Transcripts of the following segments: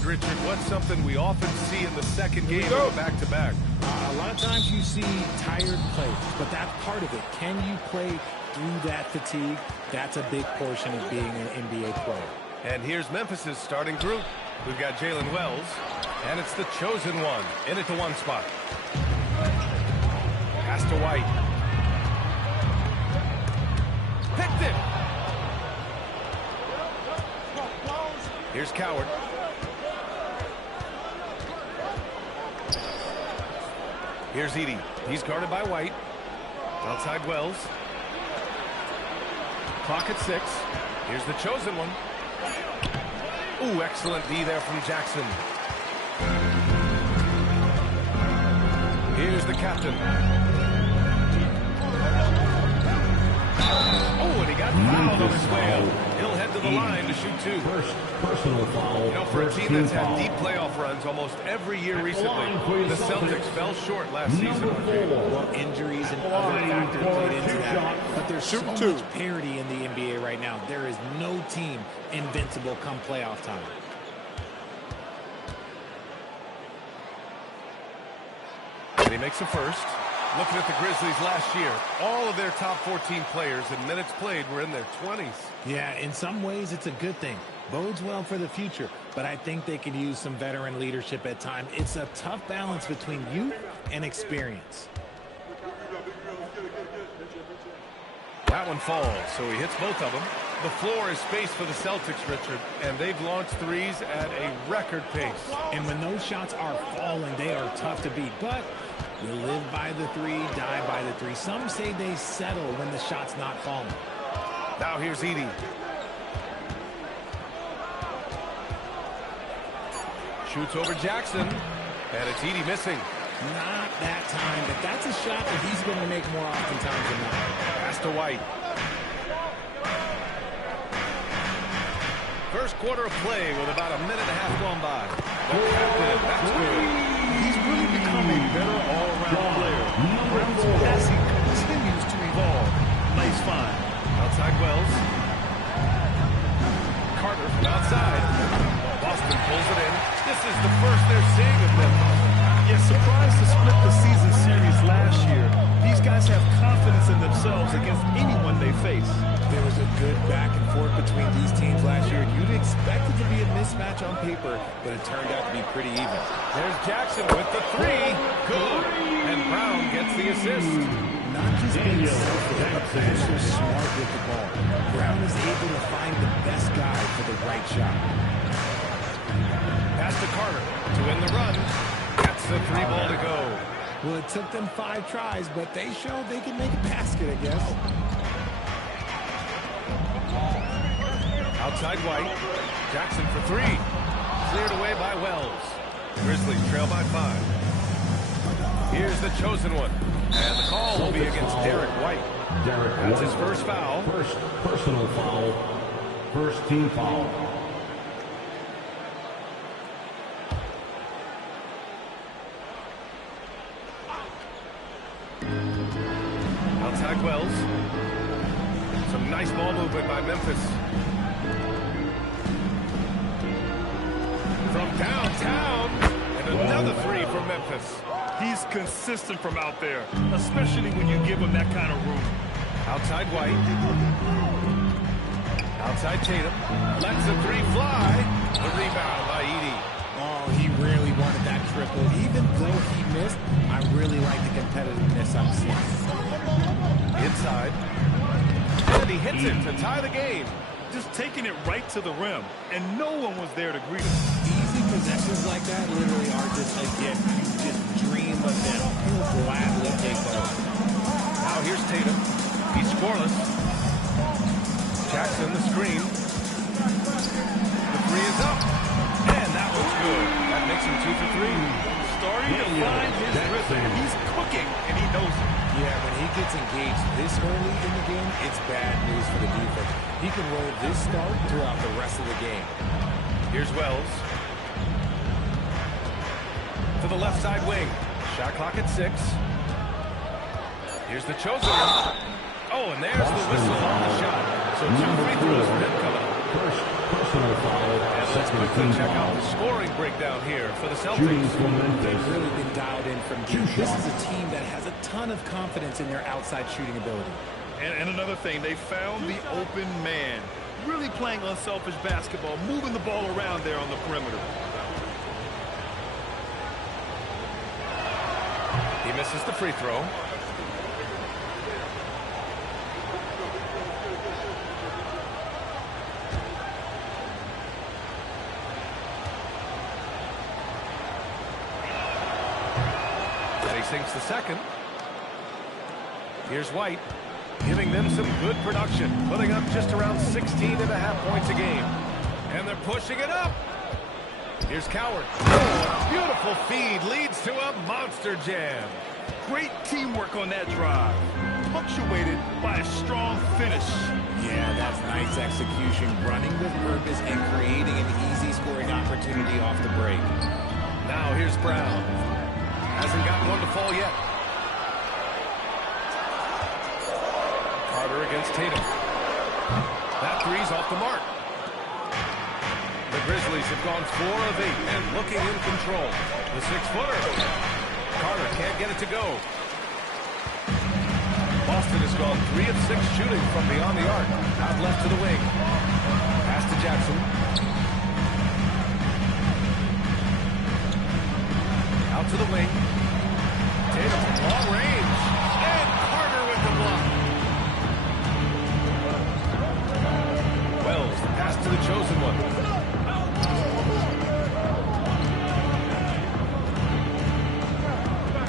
And Richard, what's something we often see in the second game of a back-to-back? A lot of times you see tired players, but that's part of it. Can you play through that fatigue? That's a big portion of being an NBA player. And here's Memphis's starting group. We've got Jalen Wells, and it's the chosen one in at the one spot. Pass to White. Picked it. Here's Coward. Here's Edey. He's guarded by White. Outside Wells. Clock at 6. Here's the chosen one. Ooh, excellent D there from Jackson. Here's the captain. Oh, and he got fouled on his way up. He'll head to the line to shoot 2. First personal foul. You know, for a team that's had deep playoff runs almost every year recently, the Celtics fell short last season. Well, injuries and other factors played into that. But there's so much parity in the NBA right now. There is no team invincible come playoff time. And he makes the first. Looking at the Grizzlies last year, all of their top 14 players in minutes played were in their 20s. Yeah, in some ways it's a good thing. Bodes well for the future, but I think they could use some veteran leadership at times. It's a tough balance between youth and experience. That one falls, so he hits both of them. The floor is space for the Celtics, Richard, and they've launched threes at a record pace. And when those shots are falling, they are tough to beat. But you live by the 3, die by the 3. Some say they settle when the shot's not falling. Now here's Edey. Shoots over Jackson, and it's Edey missing. Not that time, but that's a shot that he's going to make more oftentimes than not. Pass to White. First quarter of play with about a minute and a half gone by. The captain, that's good. He's really become a better all-around player. Brown's passing continues to evolve. Plays fine. Outside Wells. Carter from outside. Boston pulls it in. This is the first they're seeing of them. Yeah, surprised to split the season series last year. These guys have confidence in themselves against anyone they face. There was a good back and forth between these teams last year. You'd expect it to be a mismatch on paper, but it turned out to be pretty even. There's Jackson with the 3. Good. And Brown gets the assist. Not just being selfish, but also smart with the ball. Brown is able to find the best guy for the right shot. Pass to Carter to win the run. That's the 3 ball to go. Well, it took them 5 tries, but they showed they can make a basket, I guess. Outside White. Jackson for 3. Cleared away by Wells. Grizzlies trail by 5. Here's the chosen one. And the call will be against Derek White. That's his first foul. First personal foul. First team foul. Outside Wells. Some nice ball movement by Memphis. From downtown. And another 3 for Memphis. He's consistent from out there, especially when you give him that kind of room. Outside White. Outside Tatum. Lets the 3 fly. The rebound by Edey. Oh, he really wanted that triple. Even though he missed, I really like the competitiveness I'm seeing. Inside. And he hits it to tie the game. Just taking it right to the rim, and no one was there to greet him. Easy possessions like that literally are just a gift. You just dream of them. He'll gladly take those. Now here's Tatum. He's scoreless. Jackson, the screen. The 3 is up. And that one's good. That makes him 2 for 3. Starting to find his rhythm. He's cooking, and he knows it. Yeah, when he gets engaged this early in the game, it's bad news for the defense. He can roll this start throughout the rest of the game. Here's Wells. To the left side wing. Shot clock at 6. Here's the chosen one. Oh, and there's the whistle on the shot. So 2 free throws for him coming up. First personal foul. And Let's Second quickly team check out foul. the scoring breakdown here for the Shooting Celtics. for Memphis. They've really been dialed in from deep. Two This is shots. a team that has a ton of confidence in their outside shooting ability. And another thing, they found the open man. Really playing unselfish basketball, moving the ball around there on the perimeter. He misses the free throw. And he sinks the second. Here's White, giving them some good production, putting up just around 16.5 points a game. And they're pushing it up. Here's Coward. Oh, beautiful feed leads to a monster jam. Great teamwork on that drive. Punctuated by a strong finish. Yeah, that's nice execution, running with purpose and creating an easy scoring opportunity off the break. Now here's Brown. Hasn't got one to fall yet. Carter against Tatum. That three's off the mark. The Grizzlies have gone 4 of 8 and looking in control. The 6-footer. Carter can't get it to go. Boston has gone 3 of 6 shooting from beyond the arc. Out left to the wing. Pass to Jackson. Out to the wing. Tatum from long range. And Carter with the block. Wells, the pass to the chosen one.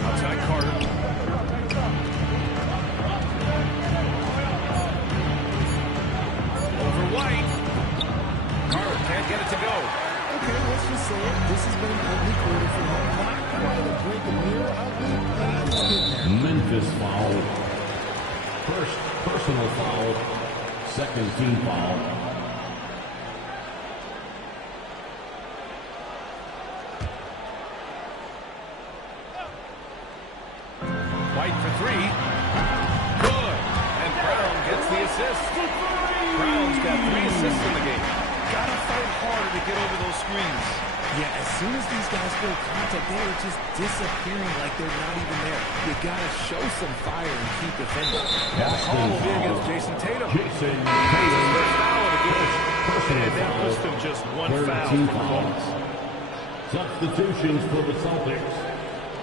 Outside Carter. Over White. Carter can't get it to go. Okay, let's just say it. This has been an ugly quarter for him. Not quite a break a mirror ugly, but it's getting there. Memphis foul. First personal foul. Second team foul. White for 3. Good. And Brown gets the assist. Brown's got 3 assists in the game. Gotta fight harder to get over those screens. Yeah, as soon as these guys feel contact, they are just disappearing like they're not even there. You gotta show some fire and keep defending. And the call will be against Jason Tatum. Jason Tatum. First foul of the game. Personal And that foul. puts them just one Third foul team from the foul. bonus. Substitutions for the Celtics.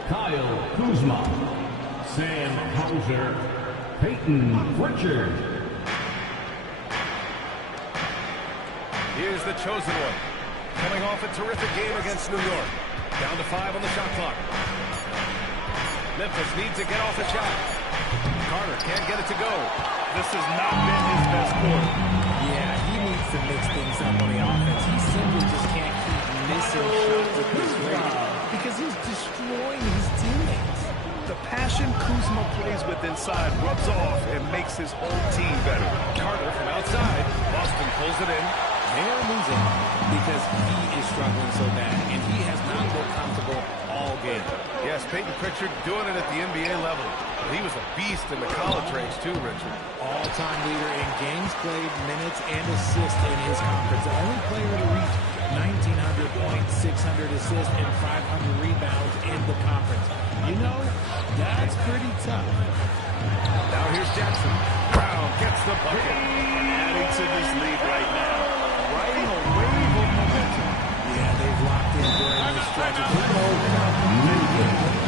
Kyle Kuzma. Sam Hauser. Peyton Pritchard. Here's the chosen one. Coming off a terrific game against New York. Down to 5 on the shot clock. Memphis needs to get off the shot. Carter can't get it to go. This has not been his best quarter. Yeah, he needs to mix things up on the offense. He simply just can't keep missing shots at this rate because he's destroying his teammates. The passion Kuzma plays with inside rubs off and makes his whole team better. Carter from outside. Boston pulls it in. They're losing because he is struggling so bad, and he has not looked comfortable all game. Yes, Peyton Pritchard doing it at the NBA level. He was a beast in the college range too, Richard. All-time leader in games played, minutes, and assists in his conference. The only player to reach 1,900 points, 600 assists, and 500 rebounds in the conference. You know, that's pretty tough. Now here's Jackson. Brown gets the bucket. Adding to this lead right now. Riding a wave of momentum. Yeah, they've locked in during this stretch. They know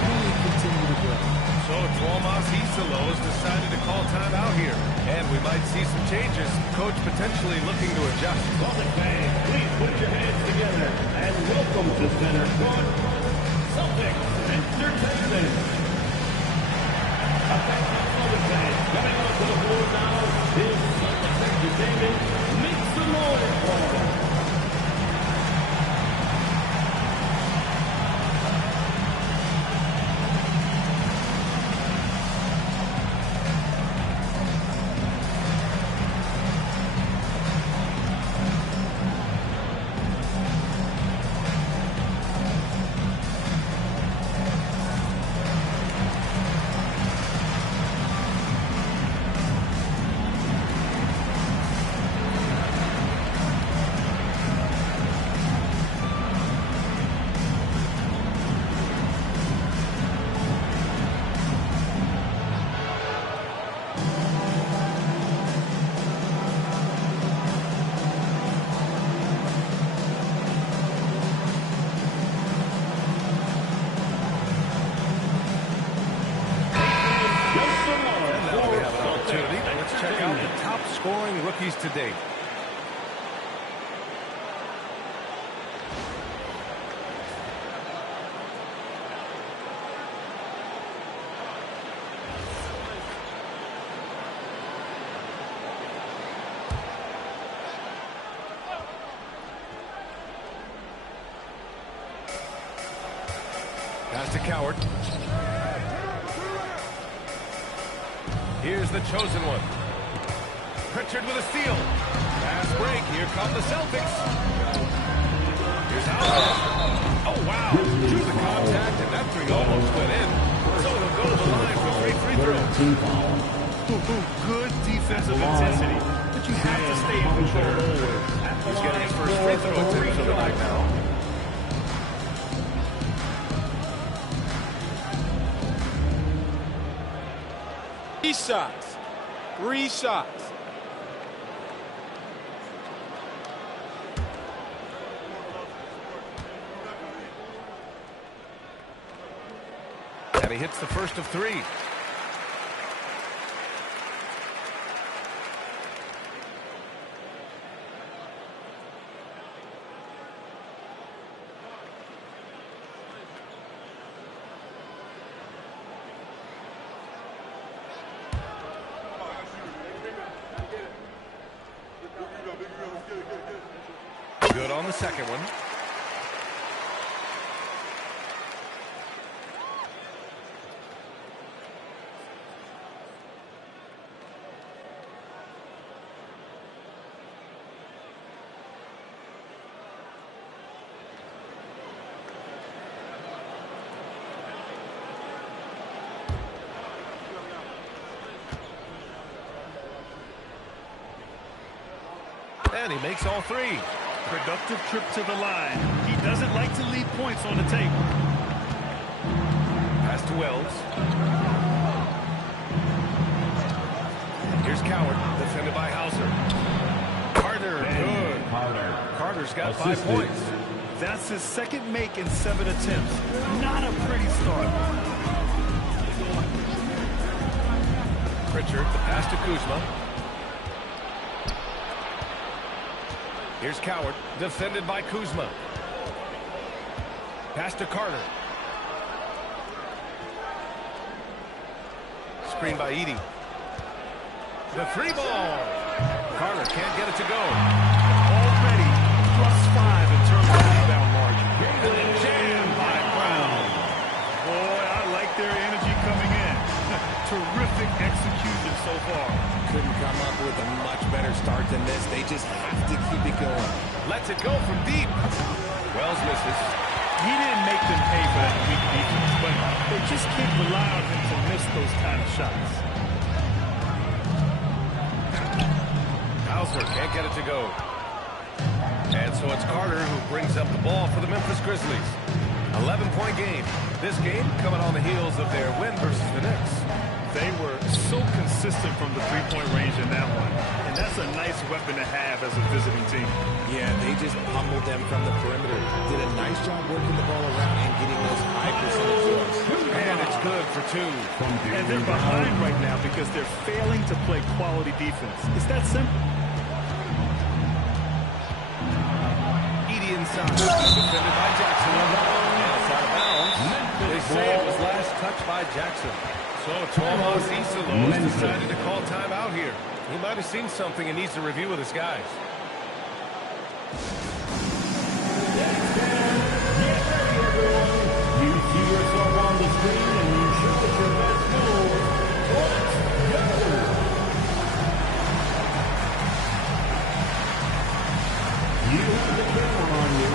really continue to grow. So Tuomas Isalo has decided to call time out here. And we might see some changes. Coach potentially looking to adjust. Celtic fans, please put your hands together and welcome to center court, Celtics Entertainment. Celtic fans, coming out to the floor now is Celtics Entertainment. Make some noise for them. scoring rookies to date. Pass to Coward. Here's the chosen one. Pritchard with a steal. Fast break. Here come the Celtics. Here's Howard. Oh, wow. Drew the contact, and that three almost went in. So he'll go to the line for 3 free throws. Good defensive intensity, but you have to stay in control. He's getting his first free throw attempt of the night now. Three shots. And he hits the first of 3. Good on the second one. And he makes all 3. Productive trip to the line. He doesn't like to leave points on the table. Pass to Wells. Here's Coward, defended by Hauser. Carter, good. Carter's got 5 points. That's his second make in 7 attempts. Not a pretty start. Pritchard, the pass to Kuzma. Here's Coward, defended by Kuzma. Pass to Carter. Screen by Edey. The 3 ball. Carter can't get it to go. Already +5 in terms of rebound margin. And then jammed by Brown. Boy, I like their energy coming in. Terrific execution so far. Couldn't come up with a much better start than this. They just have to keep it going. Lets it go from deep. Wells misses. He didn't make them pay for that weak defense, but they just can't rely on him to miss those kind of shots. Hauser can't get it to go. And so it's Carter who brings up the ball for the Memphis Grizzlies. 11-point game. This game coming on the heels of their win versus the Knicks. They were so consistent from the three-point range in that one. And that's a nice weapon to have as a visiting team. Yeah, they just pummeled them from the perimeter. Did a nice job working the ball around and getting those high percentage throws. And it's good for 2. And they're behind right now because they're failing to play quality defense. It's that simple. Edey inside. Defended by Jackson. And it's out of bounds. They say it was last touched by Jackson. So Tomas Isalos decided to call timeout here. He might have seen something and needs to review with his guys. You see yourself on the screen and you show us your best move. Let's go! You have the camera on you.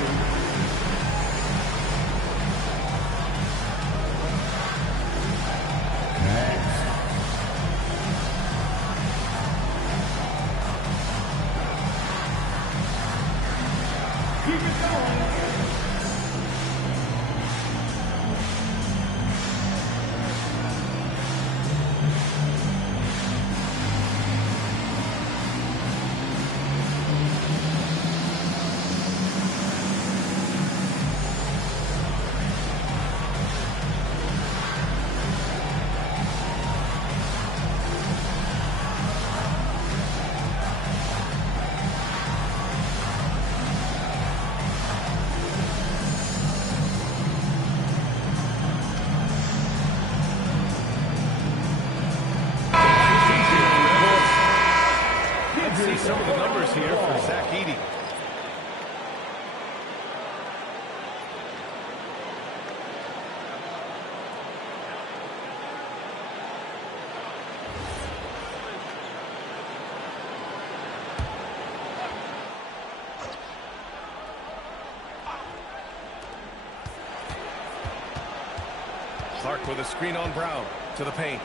Clark with a screen on Brown to the paint.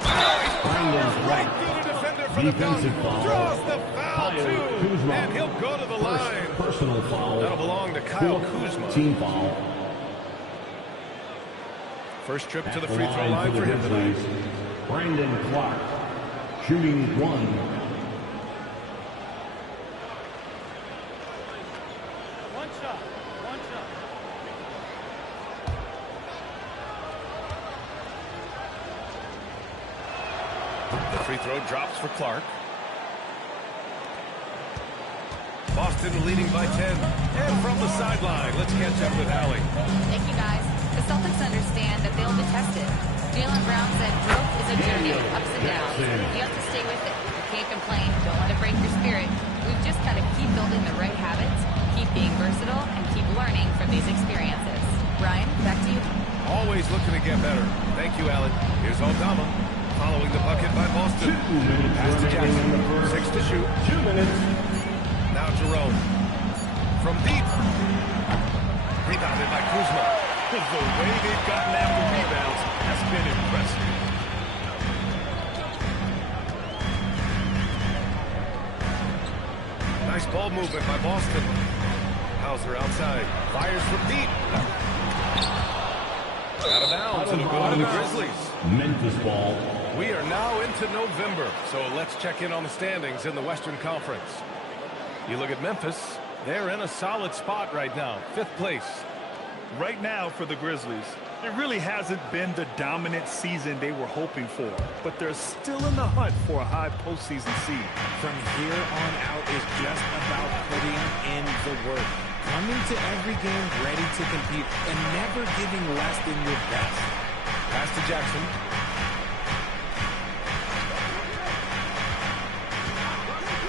Brandon Right through the defender for the dunk. Draws the foul too. And he'll go to the line. Personal foul. That'll belong to Kyle Fourth Kuzma. Team foul. First trip to the At free throw line for him tonight. Brandon Clark, shooting 1. The free throw drops for Clark. Boston leading by 10. And from the sideline, let's catch up with Allie. Thank you, guys. The Celtics understand that they'll be tested. Jaylen Brown said growth is a journey, ups and downs. You have to stay with it. You can't complain. Don't let it break your spirit. We've just got to keep building the right habits, keep being versatile, and keep learning from these experiences. Brian, back to you. Always looking to get better. Thank you, Allen. Here's Aldama. Following the bucket by Boston. Pass to Jackson. 6 to shoot. 2 minutes. Now Jerome. From deep. Rebounded by Kuzma. The way they've gotten after rebounds has been impressive. Nice ball movement by Boston. Hauser outside. Fires from deep. Out of bounds. It'll go to the Grizzlies. Memphis ball. We are now into November, so let's check in on the standings in the Western Conference. You look at Memphis, they're in a solid spot right now, 5th place. Right now for the Grizzlies, it really hasn't been the dominant season they were hoping for, but they're still in the hunt for a high postseason seed. From here on out is just about putting in the work. Coming to every game ready to compete and never giving less than your best. Pass to Jackson.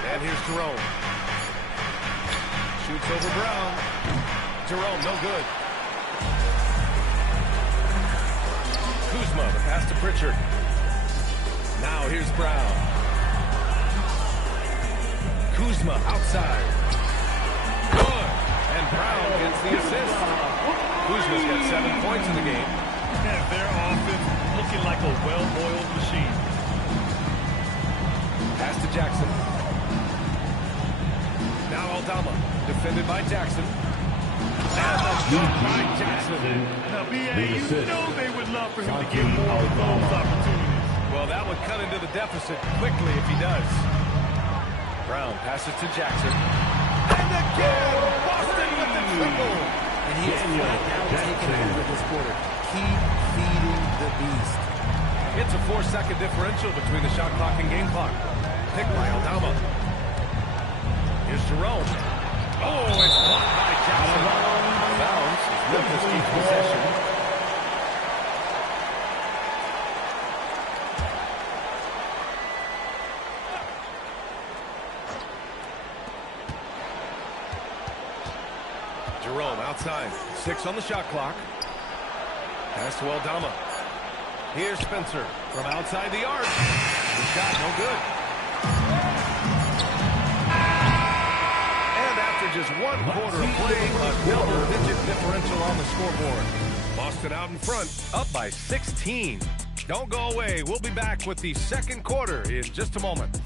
And here's Jerome. Shoots over Brown. Jerome, no good. Kuzma, the pass to Pritchard. Now here's Brown. Kuzma outside. Good. And Brown gets the assist. Kuzma's got 7 points in the game. And their offense looking like a well-oiled machine. Pass to Jackson. Now Aldama, defended by Jackson. And the shot by Jackson. Now, B.A., you know they would love for him to get more of those opportunities. Well, that would cut into the deficit quickly if he does. Brown passes to Jackson. And again, Boston with the triple. And he is flat out taking over this quarter. Keep feeding the beast. It's a 4-second differential between the shot clock and game clock. Picked by Aldama. Here's Jerome. Oh, it's blocked by Jackson. Out of bounds. Memphis keeps possession. Jerome outside. 6 on the shot clock. Pass to Aldama. Here's Spencer from outside the arc. The shot no good. And after just 1 quarter of play, a double-digit differential on the scoreboard. Boston out in front, up by 16. Don't go away. We'll be back with the second quarter in just a moment.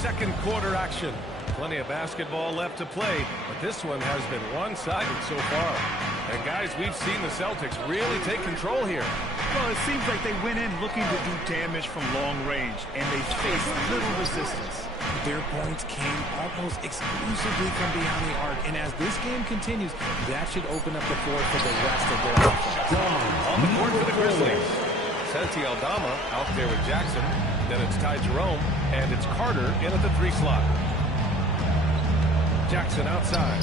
Second quarter action. Plenty of basketball left to play, but this one has been one-sided so far. And guys, we've seen the Celtics really take control here. Well, it seems like they went in looking to do damage from long range, and they faced little resistance. Their points came almost exclusively from beyond the arc, and as this game continues, that should open up the floor for the rest of their offense. On the board for the Grizzlies. Santi Aldama out there with Jackson. Then it's Ty Jerome, and it's Carter in at the 3 slot. Jackson outside.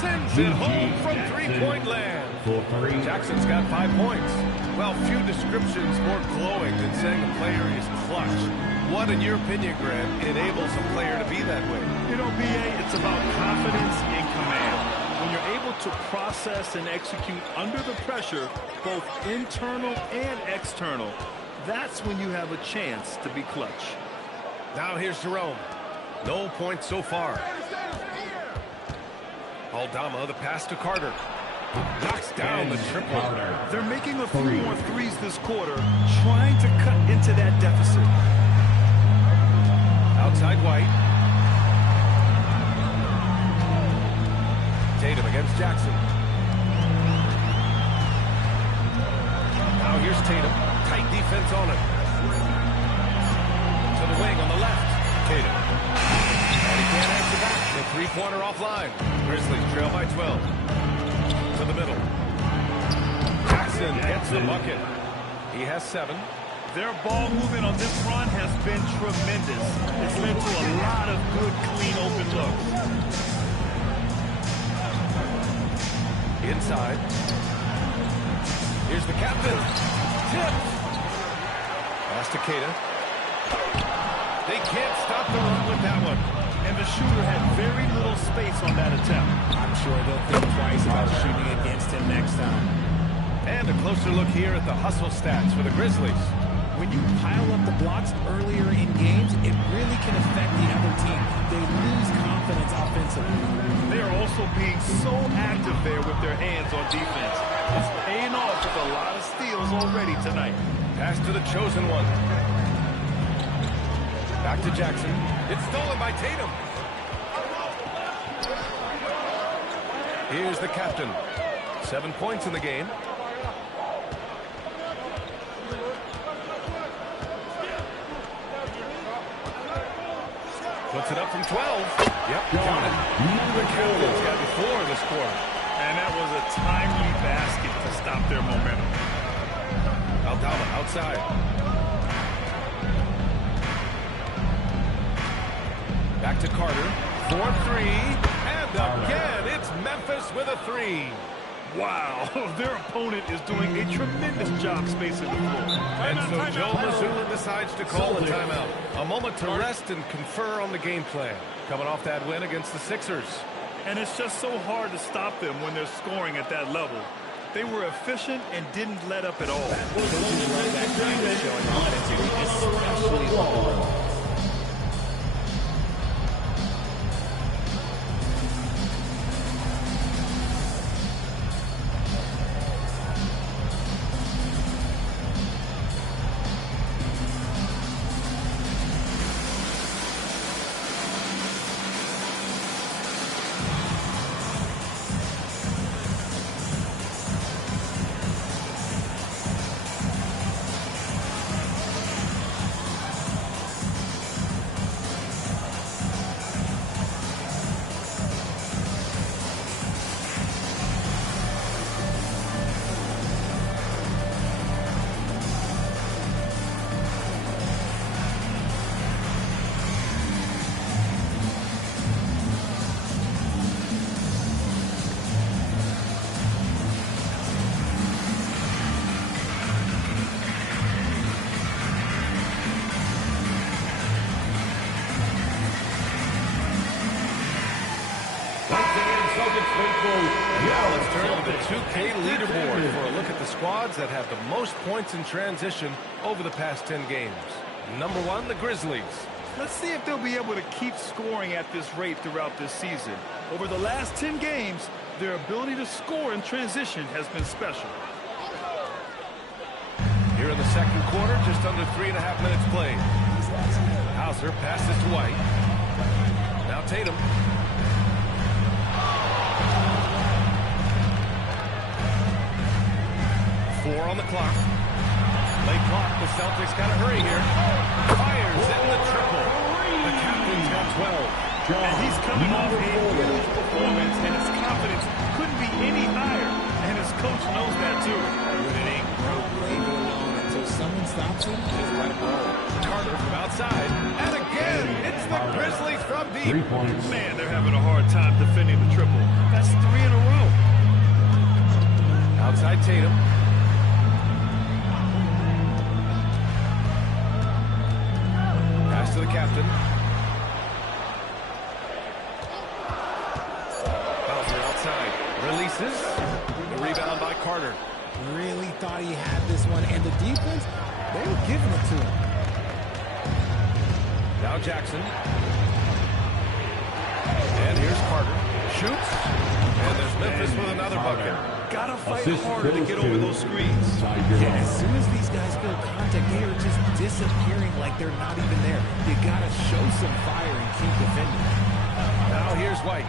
Sends it home from 3-point land. Jackson's got 5 points. Well, few descriptions more glowing than saying a player is clutch. What, in your opinion, Grant, enables a player to be that way? You know, B.A., it's about confidence and command. When you're able to process and execute under the pressure, both internal and external, that's when you have a chance to be clutch. Now here's Jerome. No points so far. Aldama, the pass to Carter. Knocks down the triple. They're making a few more threes this quarter, trying to cut into that deficit. Outside White. Tatum against Jackson. Now here's Tatum. Tight defense on him. To the wing on the left. Tatum. And he can't answer back. The three-pointer offline. Grizzlies trail by 12. To the middle. Jackson gets the bucket. He has 7. Their ball movement on this run has been tremendous. It's led to a lot of good, clean, open looks. Inside. Here's the captain. Tip. Pass to Keita. They can't stop the run with that one. And the shooter had very little space on that attempt. I'm sure they'll think twice about shooting against him next time. And a closer look here at the hustle stats for the Grizzlies. When you pile up the blocks earlier in games, it really can affect the other team. They lose confidence offensively. They are also being so active there with their hands on defense. It's paying off with a lot of steals already tonight. Pass to the chosen one. Back to Jackson. It's stolen by Tatum. Here's the captain. 7 points in the game. Puts it up from 12. Yep, got it. The captain's got 4 this quarter. And that was a timely basket to stop their momentum. Aldama outside. Back to Carter. 4-3. And again, it's Memphis with a 3. Wow, their opponent is doing a tremendous job spacing the floor. And so Joe Mazzulla decides to call a timeout. A moment to rest and confer on the game plan. Coming off that win against the Sixers. And it's just so hard to stop them when they're scoring at that level. They were efficient and didn't let up at all. Coaches love that kind of showing offensively, especially on the road. Now let's turn to the 2K leaderboard for a look at the squads that have the most points in transition over the past 10 games. Number 1, the Grizzlies. Let's see if they'll be able to keep scoring at this rate throughout this season. Over the last 10 games, their ability to score in transition has been special. Here in the second quarter, just under 3.5 minutes played. Hauser passes to White. Now Tatum. Four on the clock. Late clock. The Celtics got to hurry here. Fires in the triple. The captain's got 12. And he's coming off a huge performance, and his confidence couldn't be any higher. And his coach knows that, too. When it ain't broke, leave it alone until someone stops him. Just let it roll. Carter from outside. And again, it's the Grizzlies from deep. 3 points. Man, they're having a hard time defending the triple. That's 3 in a row. Outside Tatum. Pass to the captain. Bowser outside. misses. The rebound by Carter. Really thought he had this one, and the defense, they were giving it to him. Now Jackson. And here's Carter. Shoots. And there's Memphis with another bucket. Gotta fight harder to get over those screens. Yeah, as soon as these guys feel contact, they are just disappearing like they're not even there. You gotta show some fire and keep defending. Now here's White.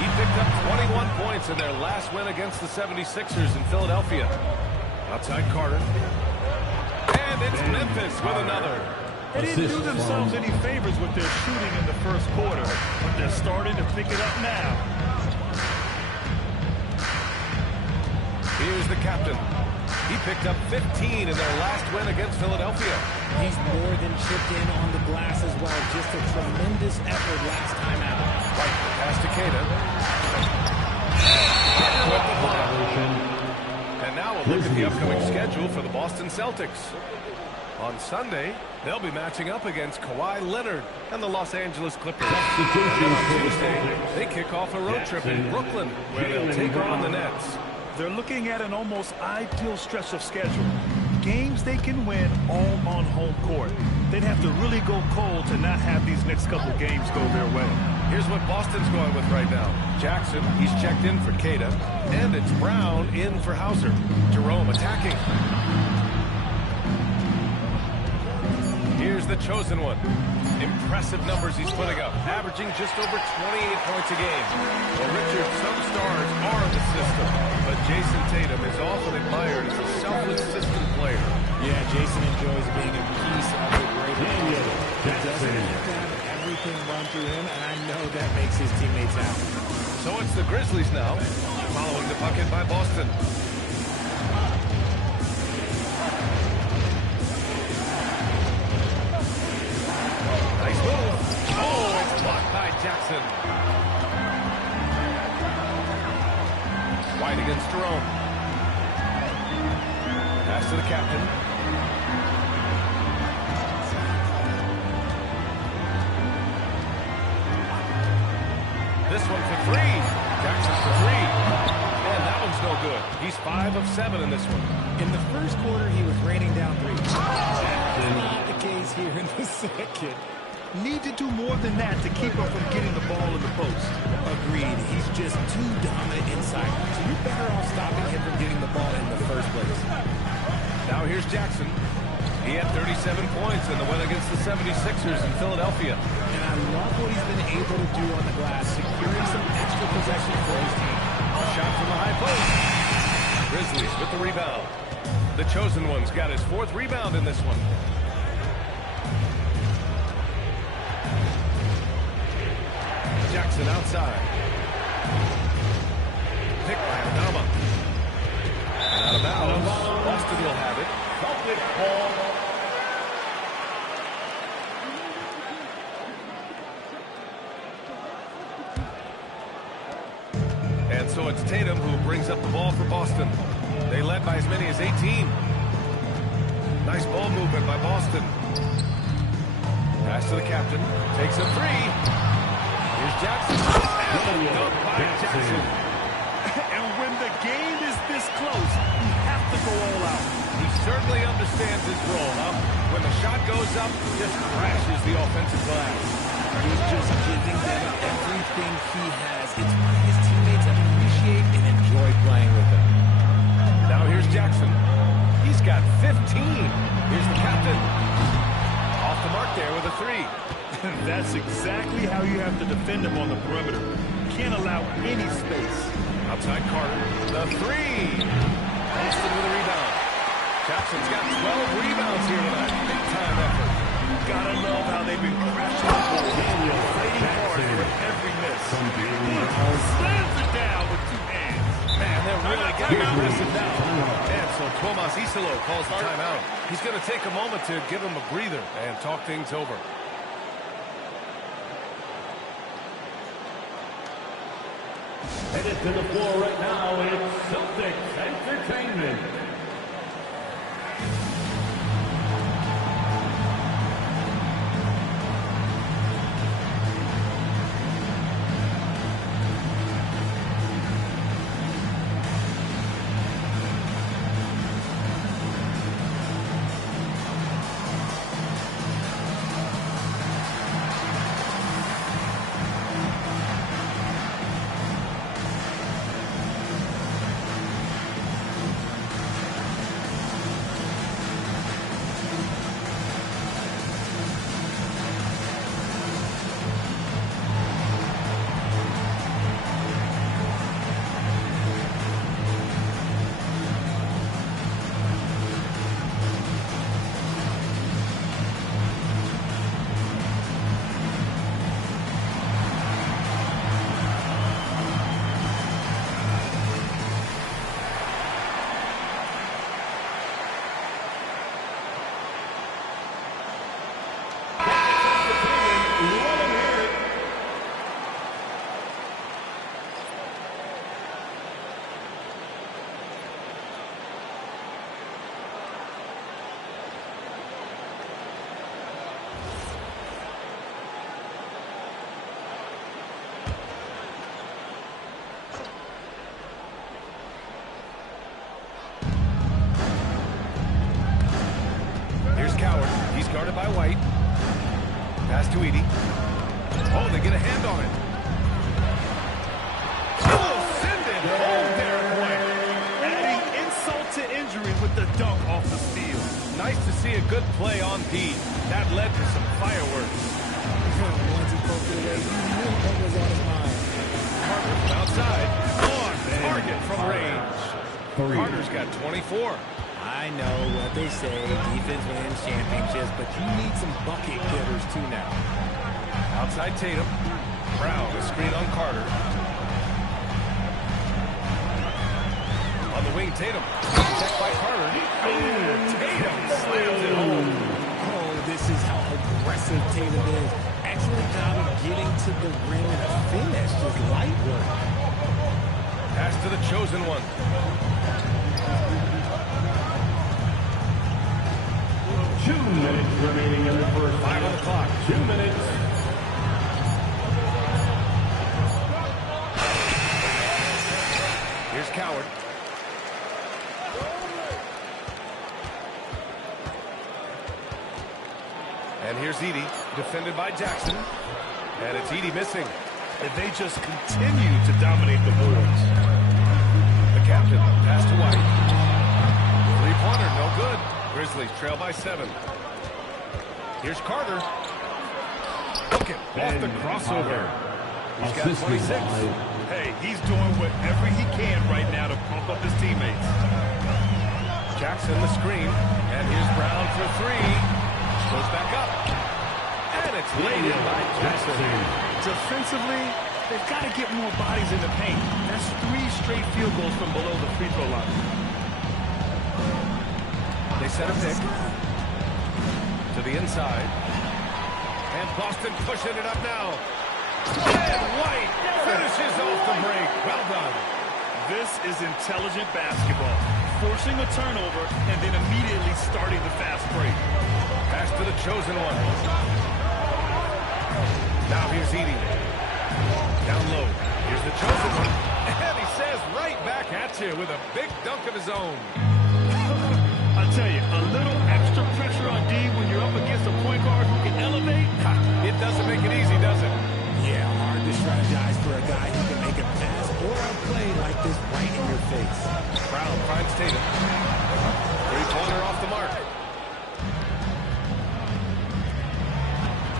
He picked up 21 points in their last win against the 76ers in Philadelphia. Outside Carter. And it's Memphis with another. They didn't do themselves any favors with their shooting in the first quarter, but they're starting to pick it up now. Here's the captain. He picked up 15 in their last win against Philadelphia. He's more than chipped in on the glass as well. Just a tremendous effort last time out. White pass to Queta. With the block. And now we'll look at the upcoming schedule for the Boston Celtics. On Sunday, they'll be matching up against Kawhi Leonard and the Los Angeles Clippers. And then on Tuesday, they kick off a road trip in Brooklyn, where they'll take on the Nets. They're looking at an almost ideal stretch of schedule. Games they can win all on home court. They'd have to really go cold to not have these next couple games go their way. Here's what Boston's going with right now. Jackson, he's checked in for Queta. And it's Brown in for Hauser. Jerome attacking. Here's the chosen one. Impressive numbers he's putting up, averaging just over 28 points a game. Well, Richard, some stars are the system, but Jason Tatum is often admired as a selfless system player. Yeah, Jason enjoys being a piece of the great team. He doesn't have to have everything run through him, and I know that makes his teammates happy. So it's the Grizzlies now, following the bucket by Boston. Nice move. Oh, it's blocked by Jackson. White against Jerome. Pass to the captain. This one for three. Jackson for three. And that one's no good. He's 5 of 7 in this one. In the first quarter, he was raining down three. That's not the case here in the second. Need to do more than that to keep him from getting the ball in the post. Agreed. He's just too dominant inside. So you're better off stopping him from getting the ball in the first place. Now here's Jackson. He had 37 points in the win against the 76ers in Philadelphia. And I love what he's been able to do on the glass, securing some extra possession for his team. Shot from the high post. Grizzlies with the rebound. The chosen one's got his 4th rebound in this one. Jackson outside. Picked by Adama. And out of bounds. Boston will have it. Celtic ball. And so it's Tatum who brings up the ball for Boston. They led by as many as 18. Nice ball movement by Boston. Pass to the captain. Takes a three. Here's Jackson. And the dunk by Jackson. And when the game is this close, you have to go all out. He certainly understands his role, huh? When the shot goes up, he just crashes the offensive glass. He's just giving them everything he has. It's why his teammates appreciate and enjoy playing with him. Now here's Jackson. He's got 15. Here's the captain. Off the mark there with a three. That's exactly how you have to defend him on the perimeter. Can't allow any space. Outside Carter. The three. Boston with a rebound. Jackson's got 12 rebounds here tonight. Big time effort. Gotta love how they've been crashing the ball. Fighting hard for every miss. Slams it down with 2 hands. Man, they're really getting aggressive now. And so Tomas Isolo calls the timeout. He's going to take a moment to give him a breather and talk things over. Headed to the floor right now, it's Celtics Entertainment. to Edey. Oh, they get a hand on it. Oh, send it home, Derek White. Adding insult to injury with the dunk off the field. Nice to see a good play on D. That led to some fireworks. Once he poked it away, he knew what was on his mind. Carter from outside. On target from range. Carter's got 24. I know what they say, defense wins championships, but you need some bucket getters too now. Outside Tatum. Brown, a screen on Carter. On the wing, Tatum. Checked by Carter. Oh, Tatum slams it home. Oh, this is how aggressive Tatum is. Excellent job of getting to the rim and finish. Just light work. Pass to the chosen one. 2 minutes remaining in the first. 5 on the clock. 2 minutes. Here's Coward. And here's Edey, defended by Jackson. And it's Edey missing. And they just continue to dominate the boards. The captain, pass to White. Three-pointer, no good. Grizzlies trail by 7. Here's Carter. Look it, off the crossover. He's got 26. Hey, he's doing whatever he can right now to pump up his teammates. Jackson the screen. And here's Brown for 3. Goes back up. And it's laid in by Jackson. Defensively, they've got to get more bodies in the paint. That's 3 straight field goals from below the free throw line. They set a pick to the inside. And Boston pushing it up now. And White finishes off the break. Well done. This is intelligent basketball. Forcing a turnover and then immediately starting the fast break. Pass to the chosen one. Now here's Edey. Down low. Here's the chosen one. And he says right back at you with a big dunk of his own. I tell you, a little extra pressure on D when you're up against a point guard who can elevate. It doesn't make it easy, does it? Yeah, hard to strategize for a guy who can make a pass or a play like this right in your face. Brown finds Tatum. Three-pointer off the mark.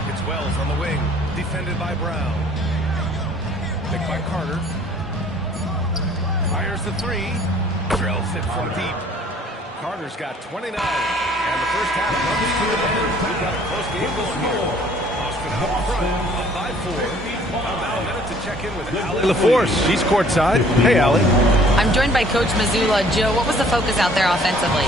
It's Wells on the wing, defended by Brown. Picked by Carter. Fires the 3. Drills it from deep. Carter's got 29. And the first half comes to an end. We've got a close game going here. Boston out in front, up by 4. Now a minute to check in with Allie LaForce. She's courtside. Hey, Allie. I'm joined by Coach Mazzulla. Joe, what was the focus out there offensively?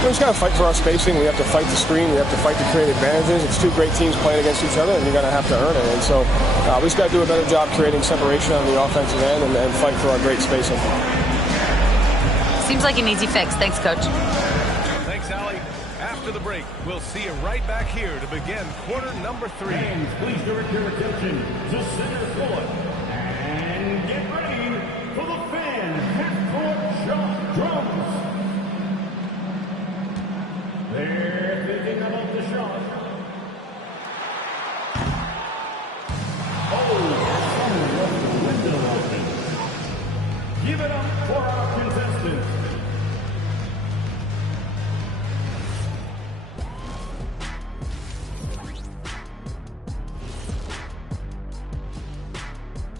We just got to fight for our spacing. We have to fight the screen. We have to fight to create advantages. It's 2 great teams playing against each other, and you're going to have to earn it. And so we just got to do a better job creating separation on the offensive end and fight for our great spacing. Seems like an easy fix. Thanks, Coach. Thanks, Allie. After the break, we'll see you right back here to begin quarter number 3. And please direct your attention to center court. And get ready for the fan half-court shot drums. They're thinking about the shot. Oh, left the window open. Give it up for our contestants.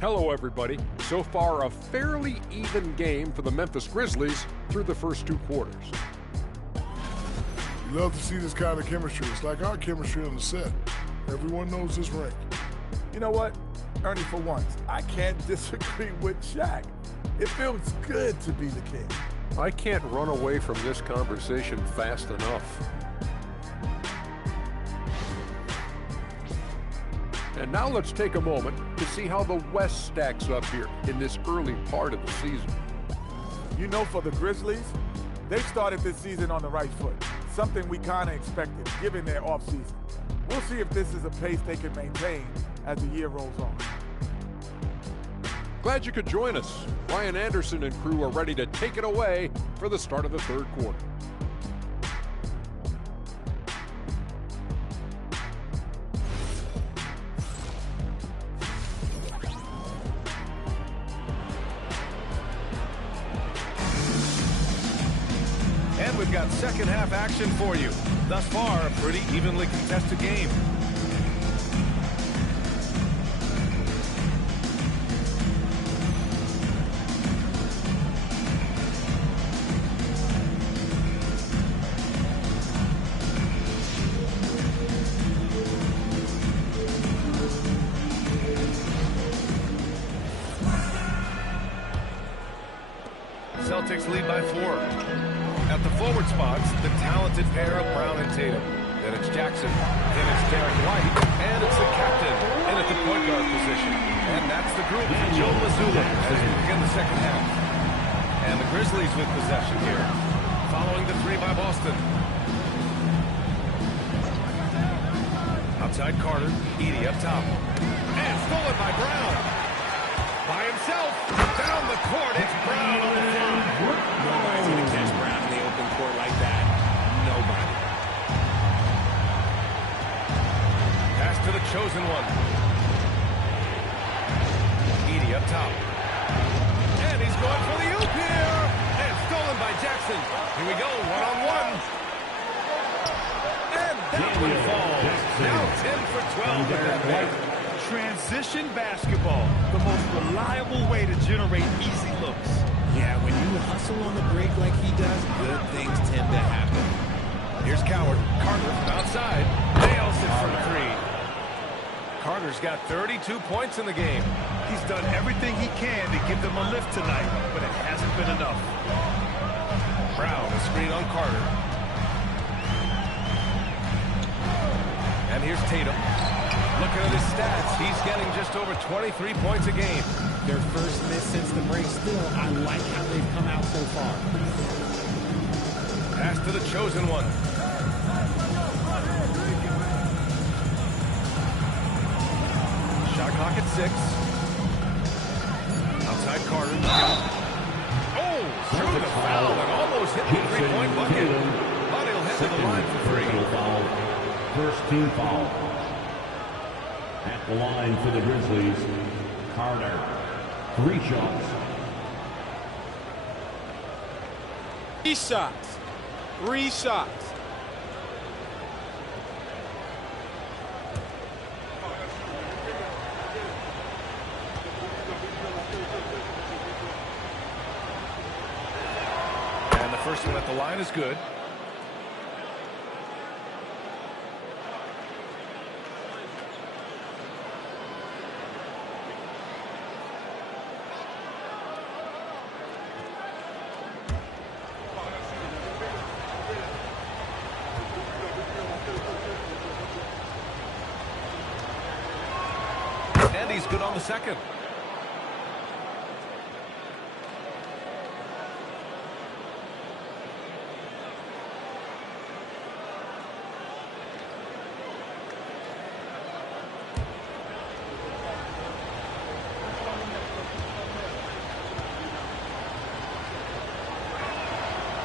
Hello, everybody. So far, a fairly even game for the Memphis Grizzlies through the first 2 quarters. You love to see this kind of chemistry. It's like our chemistry on the set. Everyone knows this ring. You know what, Ernie, for once, I can't disagree with Shaq. It feels good to be the king. I can't run away from this conversation fast enough. And now let's take a moment to see how the West stacks up here in this early part of the season. You know, for the Grizzlies, they started this season on the right foot, something we kind of expected, given their offseason. We'll see if this is a pace they can maintain as the year rolls on. Glad you could join us. Ryan Anderson and crew are ready to take it away for the start of the 3rd quarter. we've got second half action for you. Thus far, a pretty evenly contested game. Celtics lead by 4. At the forward spots, the talented pair of Brown and Tatum. Then it's Jackson, then it's Derek White, and it's the captain in at the point guard position. And that's the group for Joe Mazzulla as we begin the second half. And the Grizzlies with possession here, following the 3 by Boston. Outside Carter, Edey up top. And stolen by Brown. By himself, down the court, it's Brown on the floor. Nobody's going to catch Brown in the open court like that. Nobody. Pass to the chosen one. Edey up top. And he's going for the oop here. And stolen by Jackson. Here we go, one-on-one. And that one falls. Now 10 for 12 with that make. Transition basketball, the most reliable way to generate easy looks. Yeah, when you hustle on the break like he does, good things tend to happen. Here's Coward. Carter from outside. Nails it from 3. Carter's got 32 points in the game. He's done everything he can to give them a lift tonight, but it hasn't been enough. Brown, a screen on Carter. And here's Tatum. Looking at his stats, he's getting just over 23 points a game. Their first miss since the break. Still, I like how they've come out so far. Pass to the chosen one. Shot clock at 6. Outside Carter. Oh, through the foul and almost hit the three-point bucket. But he'll head to the line for 3. First team foul. At the line for the Grizzlies, Carter. 3 shots. 3 shots. 3 shots. And the first one at the line is good. And he's good on the second.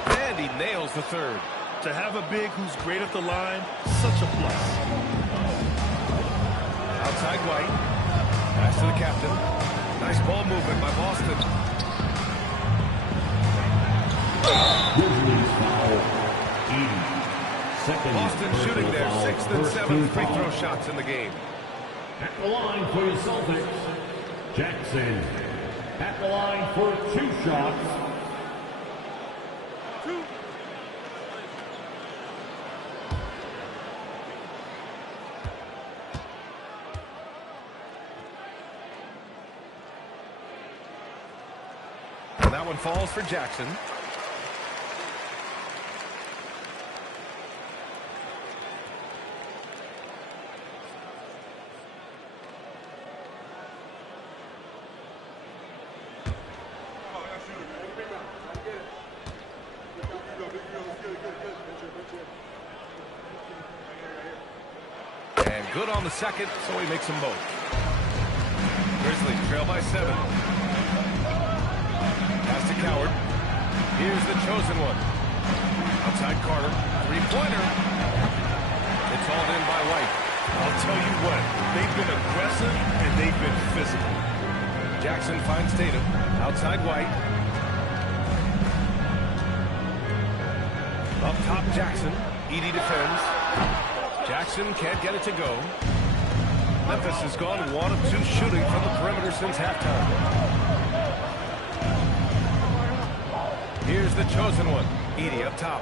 And he nails the third. To have a big who's great at the line, such a plus. Outside White. Pass to the captain. Nice ball movement by Boston. Grizzlies foul. Edey. Second. Boston shooting their 6th and 7th free throw shots in the game. At the line for your Celtics, Jackson. At the line for 2 shots. That one falls for Jackson. And good on the second, so he makes them both. Grizzlies trail by 7. Pass to Coward. Here's the chosen one. Outside Carter. 3-pointer. It's hauled in by White. I'll tell you what, they've been aggressive and they've been physical. Jackson finds Tatum. Outside White. Up top, Jackson. Edey defends. Jackson can't get it to go. Memphis has gone 1 of 2 shooting from the perimeter since halftime. Here's the chosen one. Edey up top.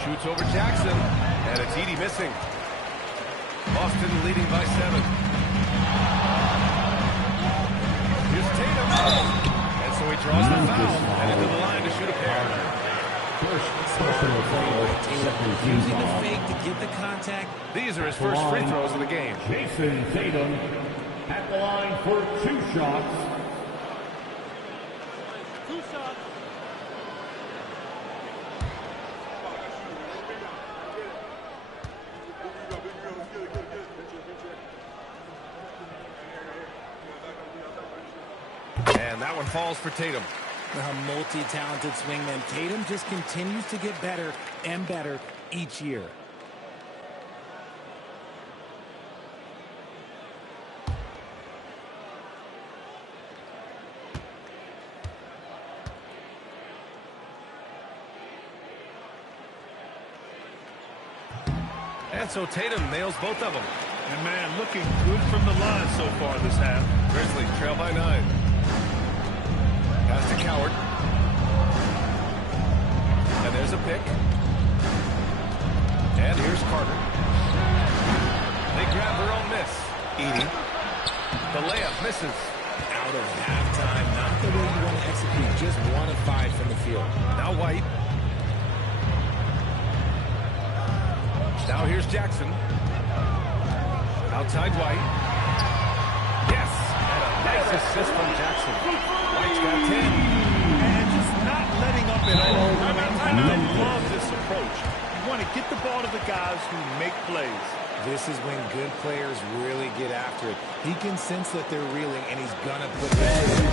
Shoots over Jackson, and it's Edey missing. Boston leading by 7. Here's Tatum. And so he draws the foul and into the line to shoot a pair. Using the fake to get the contact. These are his first free throws of the game. Jason Tatum at the line for 2 shots. And that one falls for Tatum. A multi-talented swingman. Tatum just continues to get better and better each year. And so Tatum nails both of them. And man, looking good from the line so far this half. Grizzlies trail by 9. Pass to Coward. And there's a pick. And here's Carter. They grab their own miss. Edey. The layup misses. Out of halftime. Not the way you want to execute. Just 1 of 5 from the field. Now White. Now here's Jackson. Outside White. Yes! And a nice assist from Jackson. White's got 10. And just not letting up at all. I love this approach. You want to get the ball to the guys who make plays. This is when good players really get after it. He can sense that they're reeling, and he's going to put this in.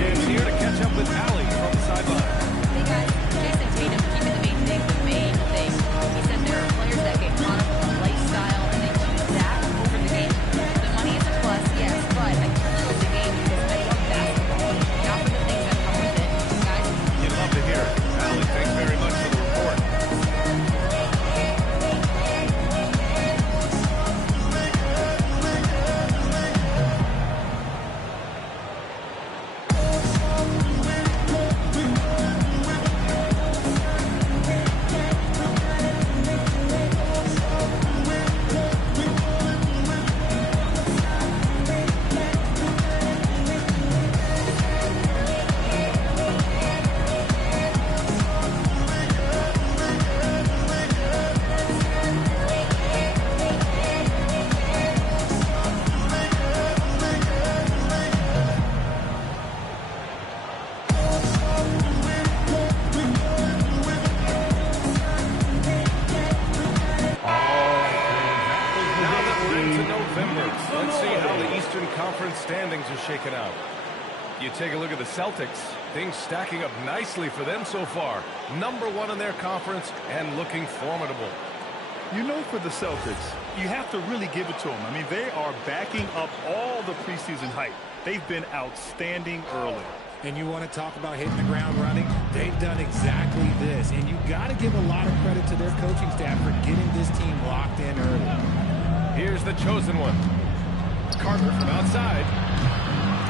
James here to catch up with Allie from the sideline. Hey guys, Jason Tatum keeping the main thing the main thing. He said there are players that get caught up in the lifestyle and they choose that over the game. The money is a plus, yes, but I can't lose the game because I love basketball. Now for the things that come with it, guys. You'd love to hear it. Allie, thanks very much for the report. Standings are shaken out. You take a look at the Celtics, things stacking up nicely for them so far. #1 in their conference and looking formidable. You know, for the Celtics, you have to really give it to them. I mean, they are backing up all the preseason hype. They've been outstanding early. And you want to talk about hitting the ground running? They've done exactly this. And you got to give a lot of credit to their coaching staff for getting this team locked in early. Here's the chosen one. Carter from outside.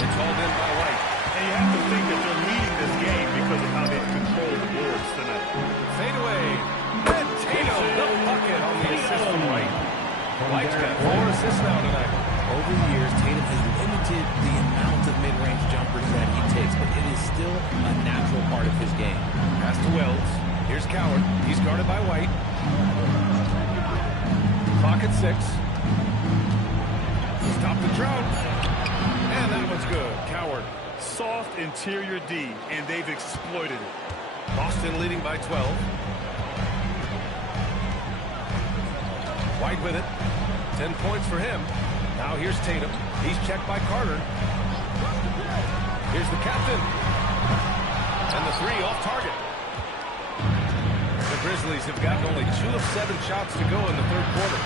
It's hauled in by White. And you have to think that they're leading this game because of how they've controlled the boards tonight. Fade away. And Tatum, the bucket on the assist from White. White's got 4 assists now tonight. Over the years, Tatum has limited the amount of mid-range jumpers that he takes, but it is still a natural part of his game. Pass to Wells. Here's Coward. He's guarded by White. Clock at 6. Stop the drought. And that one's good. Coward. Soft interior D, and they've exploited it. Boston leading by 12. White with it. 10 points for him. Now here's Tatum. He's checked by Carter. Here's the captain. And the 3 off target. The Grizzlies have gotten only 2 of 7 shots to go in the third quarter.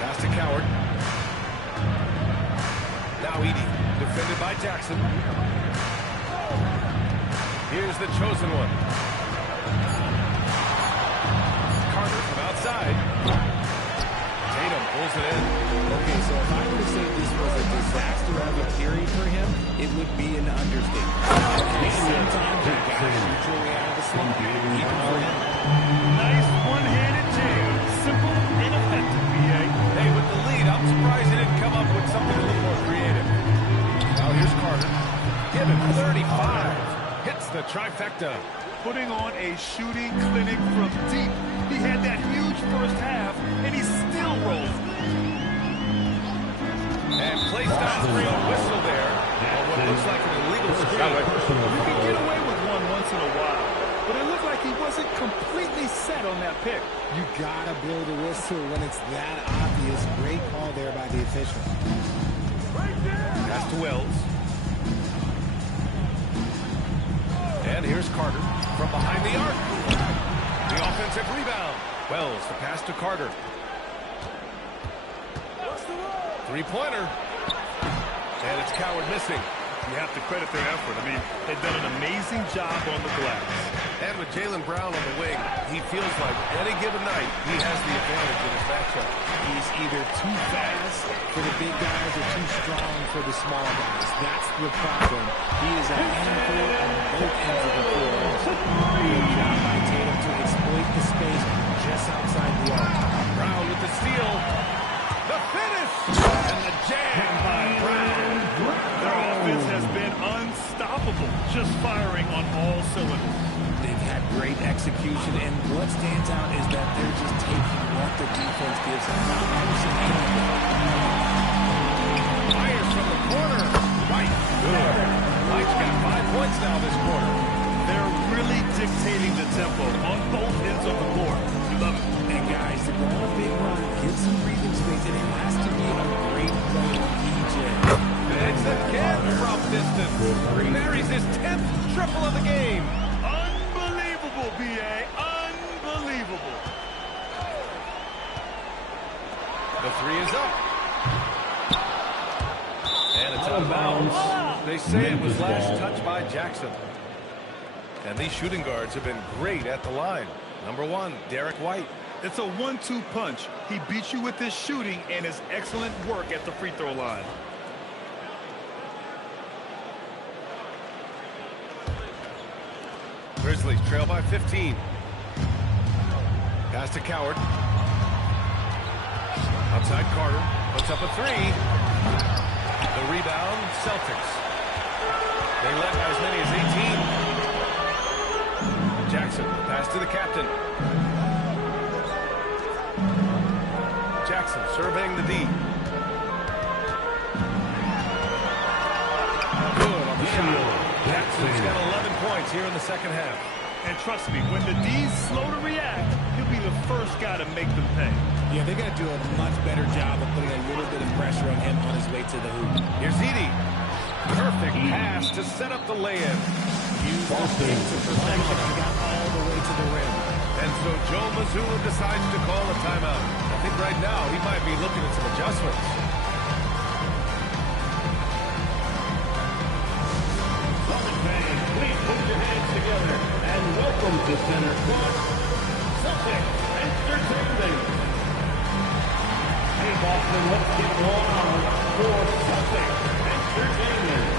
Pass to Coward. Now Edey defended by Jackson. Here's the chosen one. Carter from outside. Tatum pulls it in. Okay, so if I were to say this was a disaster of a period for him, it would be an understatement. And sometimes you got to shoot your way out of the slump, even for him. Nice one-handed jam. Simple and effective, BA. Hey, with the lead, I'm surprised he didn't come up with something a little more creative. Now here's Carter. Give him 35. Hits the trifecta. Putting on a shooting clinic from deep. He had that huge first half, and he still rolls. And placed on three on whistle there on what looks like an illegal screen. You can get away with one once in a while, but it looked like he wasn't completely set on that pick. You got to blow the whistle when it's that obvious. Great call there by the official. Pass to Wells. And here's Carter from behind the arc. The offensive rebound. Wells, the pass to Carter. Three-pointer. And it's Coward missing. You have to credit their effort. I mean, they've done an amazing job on the glass. And with Jaylen Brown on the wing, he feels like any given night he has the advantage in his matchup. He's either too fast for the big guys or too strong for the small guys. That's the problem. He is a handful on both ends of the floor. Good job by Tatum to exploit the space just outside the arc. Brown with the steal. The finish! And the jam by Brown. Their offense has been unstoppable, just firing on all cylinders. They've had great execution, and what stands out is that they're just taking what the defense gives them. Not forcing anything. Fires from the corner. White. Good. White's got 5 points now this quarter. They're really dictating the tempo on both ends of the court. You love it. And guys, to go on a big run, get some breathing space, and it has to be a great play on EJ. It's again from distance. Marries his 10th triple of the game. Unbelievable, B.A. Unbelievable. The three is up. And it's out of bounds. They say it was last touched by Jackson. And these shooting guards have been great at the line. Number one, Derek White. It's a 1-2 punch. He beats you with his shooting and his excellent work at the free throw line. Grizzlies trail by 15. Pass to Coward. Outside Carter. Puts up a three. The rebound, Celtics. They led by as many as 18. Jackson, pass to the captain. Jackson surveying the D. Good on the shot. Jackson's got 11 points here in the second half. And trust me, when the D's slow to react, he'll be the first guy to make them pay. Yeah, they got to do a much better job of putting a little bit of pressure on him on his way to the hoop. Here's Edey. Perfect pass to set up the lay-in. Used the pick to perfection and got all the way to the rim. And so Joe Mazzulla decides to call a timeout. I think right now he might be looking at some adjustments. Please put your hands together and welcome to center court, Celtic Entertainment. Hey Boston, let's get on for Celtic Entertainment.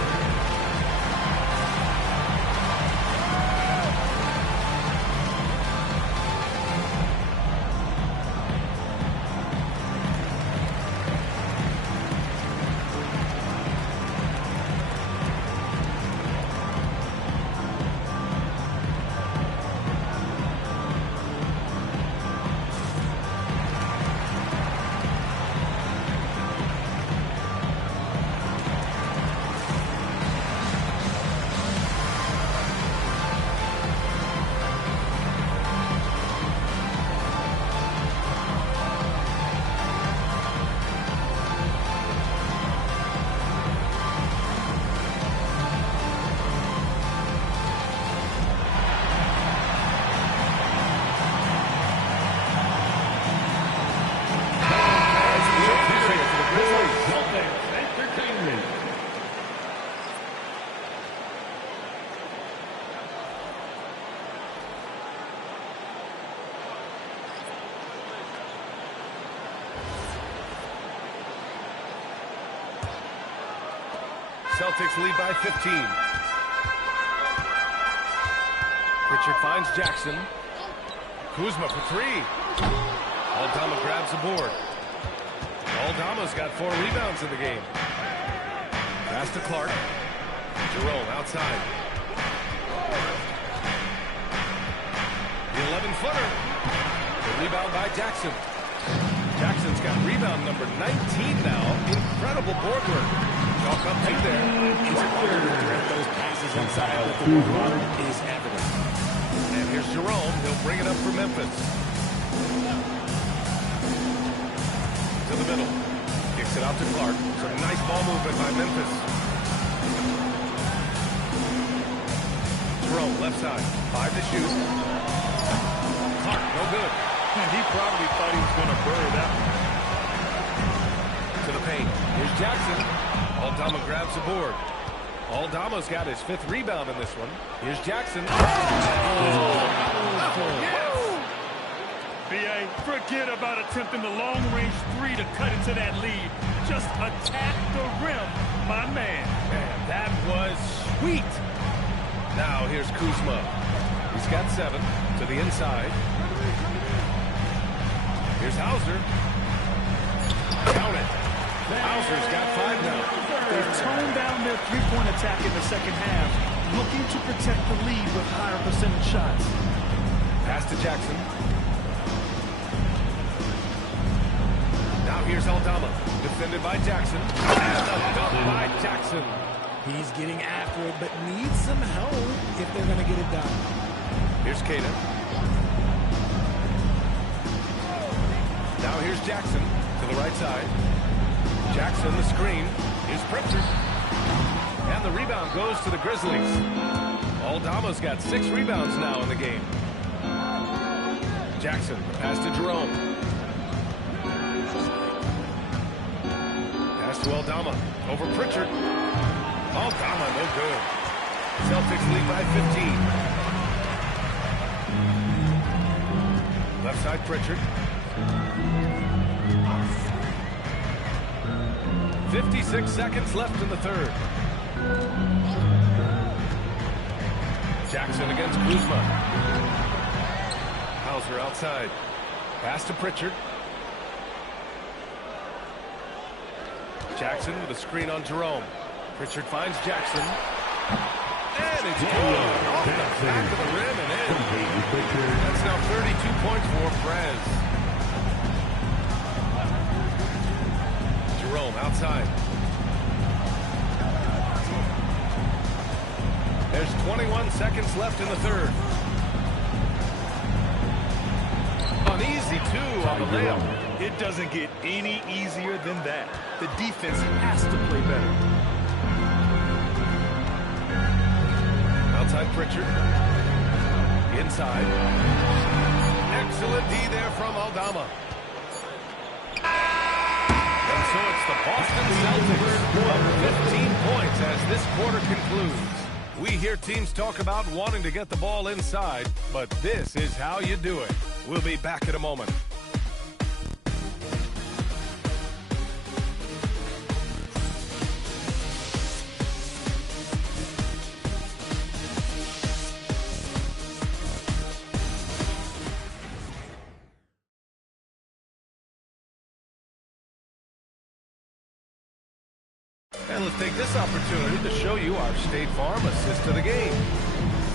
Celtics lead by 15. Pritchard finds Jackson. Kuzma for three. Aldama grabs the board. Aldama's got 4 rebounds in the game. Pass to Clark. Jerome outside. The 11-footer. The rebound by Jackson. Jackson's got rebound number 19 now. Incredible board work. Chalk up 2 there. It's clear to direct those passes inside, but the work is evident. And here's Jerome. He'll bring it up for Memphis. To the middle. Kicks it out to Clark. Some nice ball movement by Memphis. Jerome, left side. 5 to shoot. Clark, no good. And he probably thought he was going to bury that one. To the paint. Here's Jackson. Aldama grabs the board. Aldama's got his 5th rebound in this one. Here's Jackson. B.A., forget about attempting the long-range 3 to cut into that lead. Just attack the rim, my man. Man, that was sweet. Now here's Kuzma. He's got 7 to the inside. Here's Hauser. Count it. Hauser's got 5 now. They've toned down their three-point attack in the second half, looking to protect the lead with higher percentage shots. Pass to Jackson. Now here's Aldama. Defended by Jackson. And a dunk by Jackson. He's getting after it, but needs some help if they're going to get it done. Here's Kata. Now here's Jackson to the right side. Jackson, the screen. Here's Pritchard. And the rebound goes to the Grizzlies. Aldama's got 6 rebounds now in the game. Jackson, the pass to Jerome. Pass to Aldama. Over Pritchard. Aldama, no good. Celtics lead by 15. Left side, Pritchard. 56 seconds left in the third. Jackson against Kuzma. Hauser outside. Pass to Pritchard. Jackson with a screen on Jerome. Pritchard finds Jackson. And it's good. Off the back of the rim and in. That's now 32 points for Prez. Jerome outside. There's 21 seconds left in the third. An easy 2 on the layup. It doesn't get any easier than that. The defense has to play better. Outside Pritchard. Inside. Excellent D there from Aldama. And so it's the Boston Celtics up 15 points as this quarter concludes. We hear teams talk about wanting to get the ball inside, but this is how you do it. We'll be back in a moment. And let's take this opportunity to show you our State Farm assist to the game.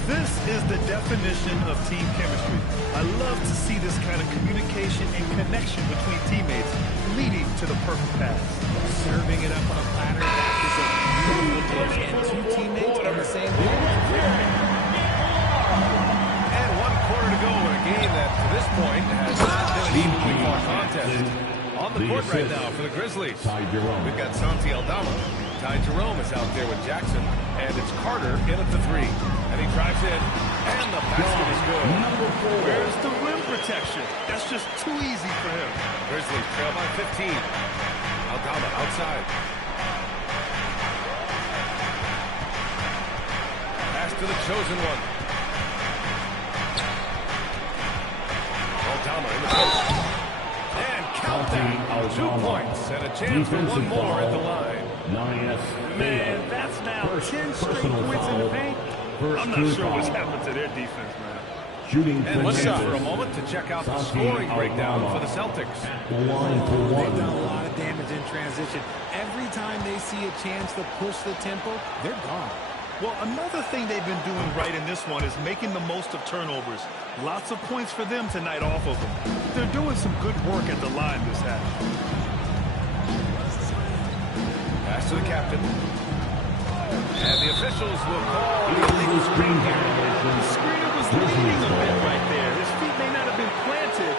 This is the definition of team chemistry. I love to see this kind of communication and connection between teammates leading to the perfect pass. Serving it up on a platter, that is a beautiful dish, and 2 teammates on the same page. And 1 quarter to go in a game that, to this point, has not been an evenly fought contest. On the court right now for the Grizzlies. We've got Santi Aldama. Ty Jerome is out there with Jackson. And it's Carter in at the 3. And he drives in. And the basket is good. Where's the rim protection? That's just too easy for him. Grizzlies trail by 15. Aldama outside. Pass to the chosen one. Aldama in the post. And count that. 2 points and a chance for one more at the line. Man, that's now 10 straight points in the paint. I'm not sure what's happened to their defense, man. And let's stop for a moment to check out the scoring breakdown for the Celtics. They've done a lot of damage in transition. Every time they see a chance to push the tempo, they're gone. Well, another thing they've been doing right in this one is making the most of turnovers. Lots of points for them tonight off of them. They're doing some good work at the line this half. Pass to the captain. And the officials will call the illegal screen here. The screener was leaning a bit right there. His feet may not have been planted.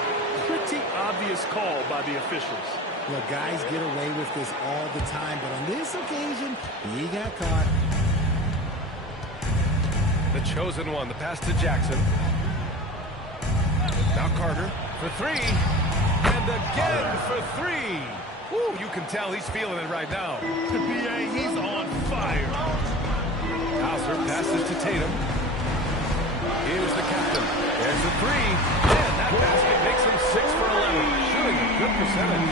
Pretty obvious call by the officials. Look, guys get away with this all the time, but on this occasion, he got caught. The chosen one, the pass to Jackson. Now Carter for 3. And again for 3. Woo, you can tell he's feeling it right now. B.A., he's on fire. Hauser passes to Tatum. Here's the captain. There's the 3. And that basket makes him 6 for 11. Shooting a good percentage.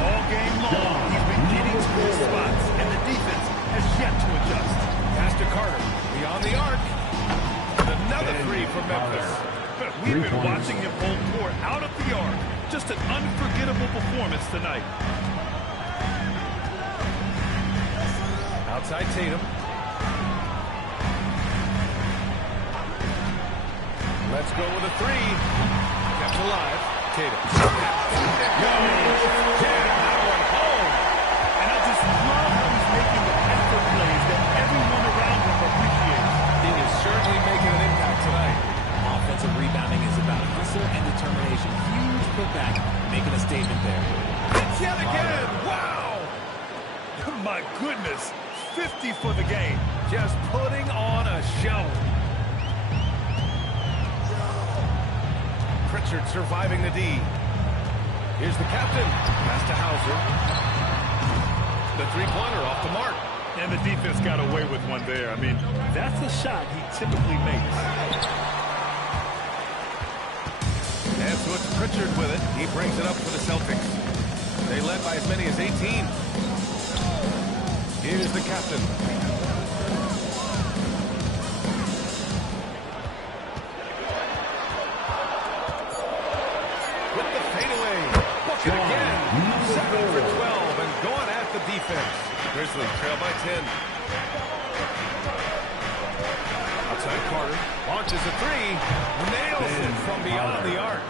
All game long, he's been getting to his spots, and the defense has yet to adjust. Pass to Carter. Beyond the arc. And another 3 for Memphis. We've been watching him hold court out of the arc. Just an unforgettable performance tonight. Outside Tatum. Let's go with a 3. Kept alive. Tatum. Yeah, that one home. And I just love how he's making the effort plays that everyone around him appreciates. He is certainly making an impact tonight. Offensive rebounding is about hustle and determination. Huge putback, making a statement there. It's yet again. Wow. My goodness. 50 for the game. Just putting on a show. Pritchard surviving the D. Here's the captain. Pass to Hauser. The three-pointer off the mark. And the defense got away with one there. I mean, that's a shot he typically makes. And so it's Pritchard with it. He brings it up for the Celtics. They led by as many as 18. Here's the captain. With the fadeaway. Book it again. 7 for 12 and going at the defense. Grizzlies trail by 10. Outside Carter. Launches a 3. Nails it from beyond the arc.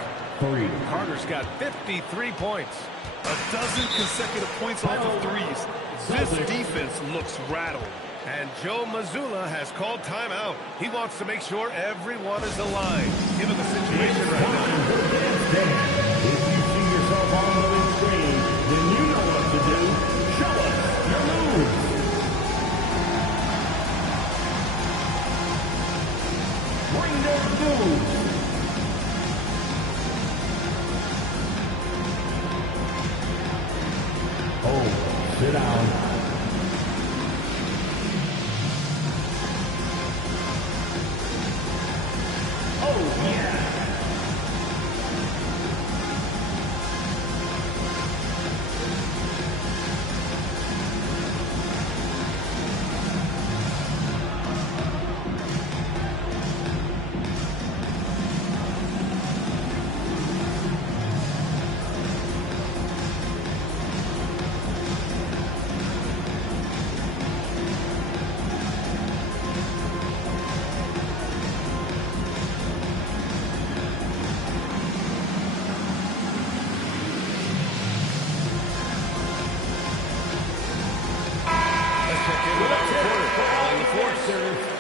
Carter's got 53 points. A dozen consecutive points off of threes. This defense looks rattled. And Joe Mazzulla has called timeout. He wants to make sure everyone is aligned, given the situation right now. If you see yourself on the big screen, then you know what to do. Show us your moves. Bring their moves. Oh, sit down.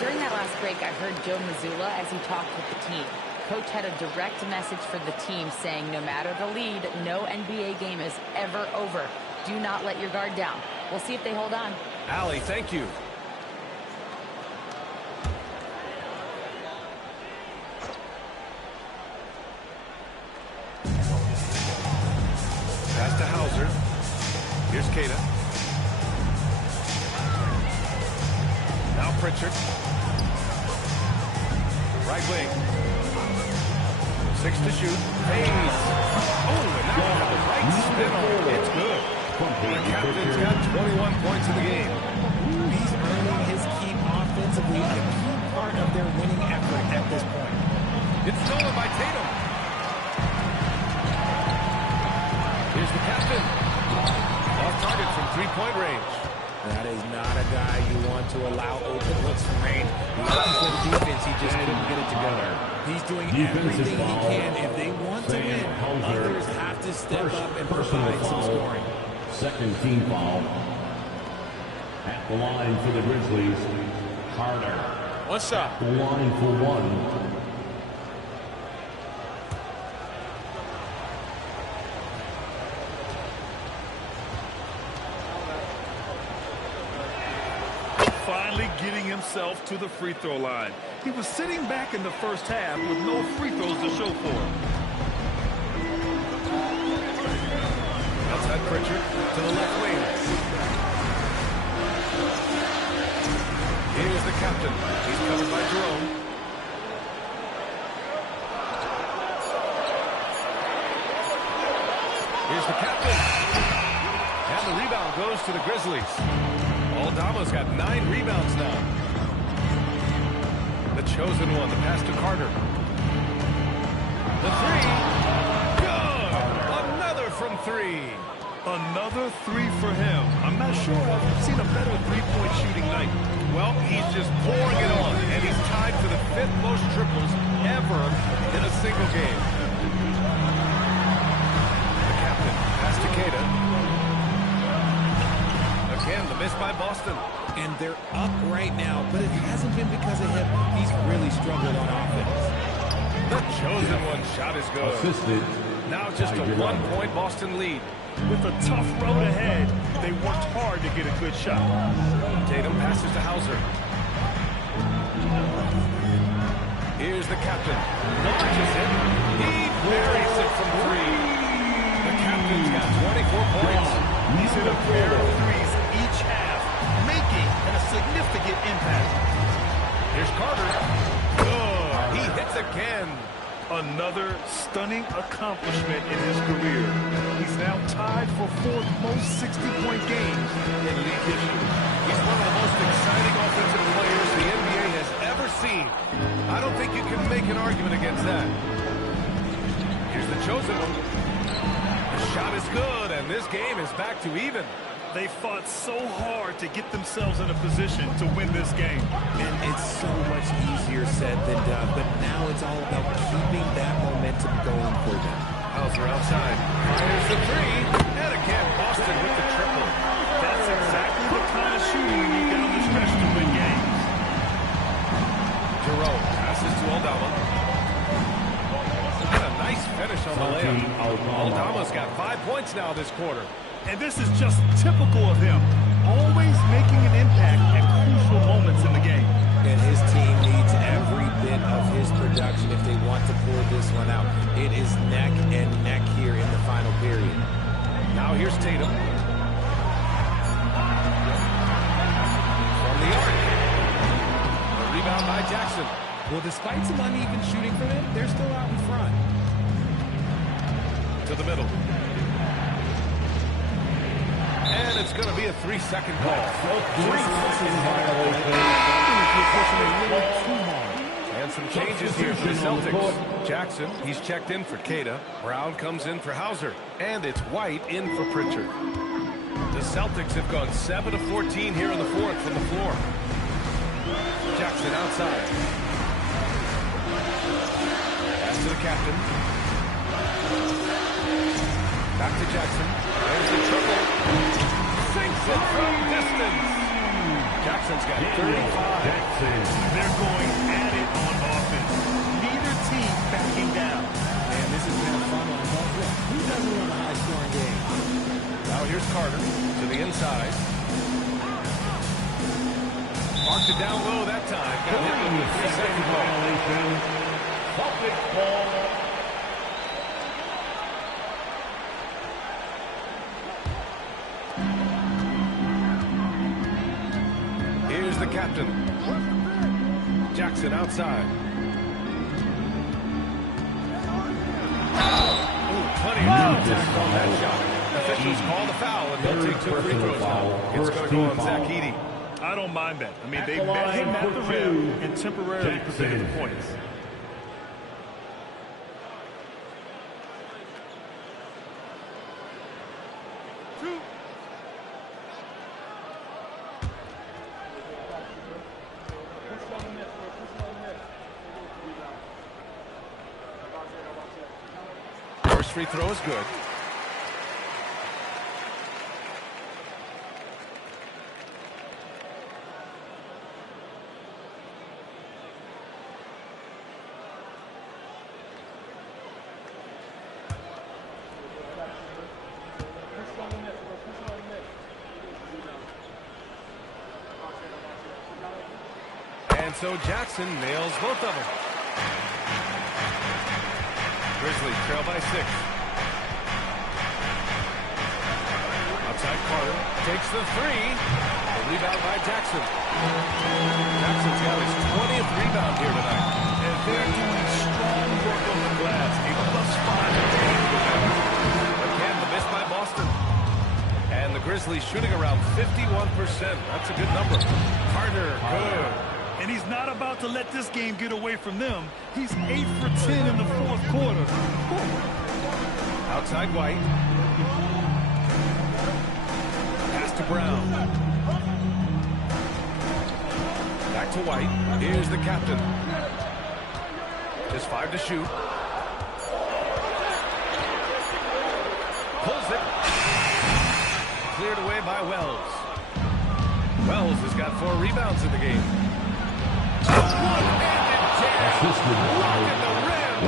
During that last break, I heard Joe Mazzulla as he talked with the team. Coach had a direct message for the team saying no matter the lead, no NBA game is ever over. Do not let your guard down. We'll see if they hold on. Allie, thank you. Pass to Hauser. Here's Queta. Now Pritchard. Right wing. 6 to shoot. Hayes. Oh, and now with the right spin on it. It's good. The captain's got 21 points in the game. He's earning his keep offensively, a key part of their winning effort at this point. It's stolen by Tatum. Here's the captain. Off target from three-point range. That is not a guy you want to allow open looks from range. Looking for the defense, he just couldn't get it together. He's doing everything he can. If they want to win, others have to step up and provide some scoring. Second team foul. At the line for the Grizzlies, Carter. One shot. The line for one. Finally getting himself to the free throw line. He was sitting back in the first half with no free throws to show for him. Outside Pritchard to the left wing. Here's the captain. He's covered by Jerome. Here's the captain. And the rebound goes to the Grizzlies. Aldama's got 9 rebounds now. The chosen one, the pass to Carter. The three. Good. Another from 3. Another 3 for him. I'm not sure I've seen a better three-point shooting night. Well, he's just pouring it on, and he's tied for the 5th most triples ever in a single game. The captain, pass to Queta. Again, the miss by Boston. And they're up right now, but it hasn't been because of him. He's really struggled on offense. The chosen one shot is good. Assisted. Now just a 1-point Boston lead. With a tough road ahead, they worked hard to get a good shot. Tatum passes to Hauser. Here's the captain. Launches it. He buries it from 3. The captain's got 24 points. He's hit a pair of threes each half, making a significant impact. Here's Carter. Good. He hits again. Another stunning accomplishment in his career. He's now tied for 4th most 60-point games in league history. He's one of the most exciting offensive players the NBA has ever seen. I don't think you can make an argument against that. Here's the chosen one. The shot is good, and this game is back to even. They fought so hard to get themselves in a position to win this game. And it's so much easier said than done, but now it's all about keeping that momentum going for them. Hauser outside. Fires the 3, and again, Boston with the triple. That's exactly the kind of shooting you need down the stretch to win games. Jerome passes to Aldama. And a nice finish on the layup. Aldama's got 5 points now this quarter. And this is just typical of him, always making an impact at crucial moments in the game. And his team needs every bit of his production if they want to pull this one out. It is neck and neck here in the final period. Now here's Tatum. From the arc. A rebound by Jackson. Well, despite some uneven shooting for them, they're still out in front. To the middle. And it's going to be a 3-second call. 3-second violation. And some changes here for the Celtics. Jackson, he's checked in for Queta. Brown comes in for Hauser. And it's White in for Pritchard. The Celtics have gone 7 of 14 here in the 4th from the floor. Jackson outside. Pass to the captain. Back to Jackson. There's the triple. Sinks it from distance. Jackson's got 35. They're going at it on offense. Neither team backing down. And this has been a fun one. Who doesn't want a high-scoring game? Now here's Carter to the inside. Marked it down low that time. Got hit with the 3-second violation. Celtics ball. Here's the captain. Jackson outside. Ooh, plenty of contact on that shot. Officials call the foul, and they'll take 2 free throws now. It's going to go on Zach Edey. I don't mind that. I mean, they met him at the rim and temporarily prevented the points. First free throw is good. And so Jackson nails both of them. Grizzlies trail by 6. Outside Carter takes the 3. The rebound by Jackson. Jackson's got his 20th rebound here tonight. And they're doing strong work on the glass. A +5 game for them. Again, the miss by Boston. And the Grizzlies shooting around 51%. That's a good number. Carter, good. And he's not about to let this game get away from them. He's 8 for 10 in the 4th quarter. Outside White. Pass to Brown. Back to White. Here's the captain. Just 5 to shoot. Pulls it. Cleared away by Wells. Wells has got 4 rebounds in the game. One-handed jab. Rocking the rim.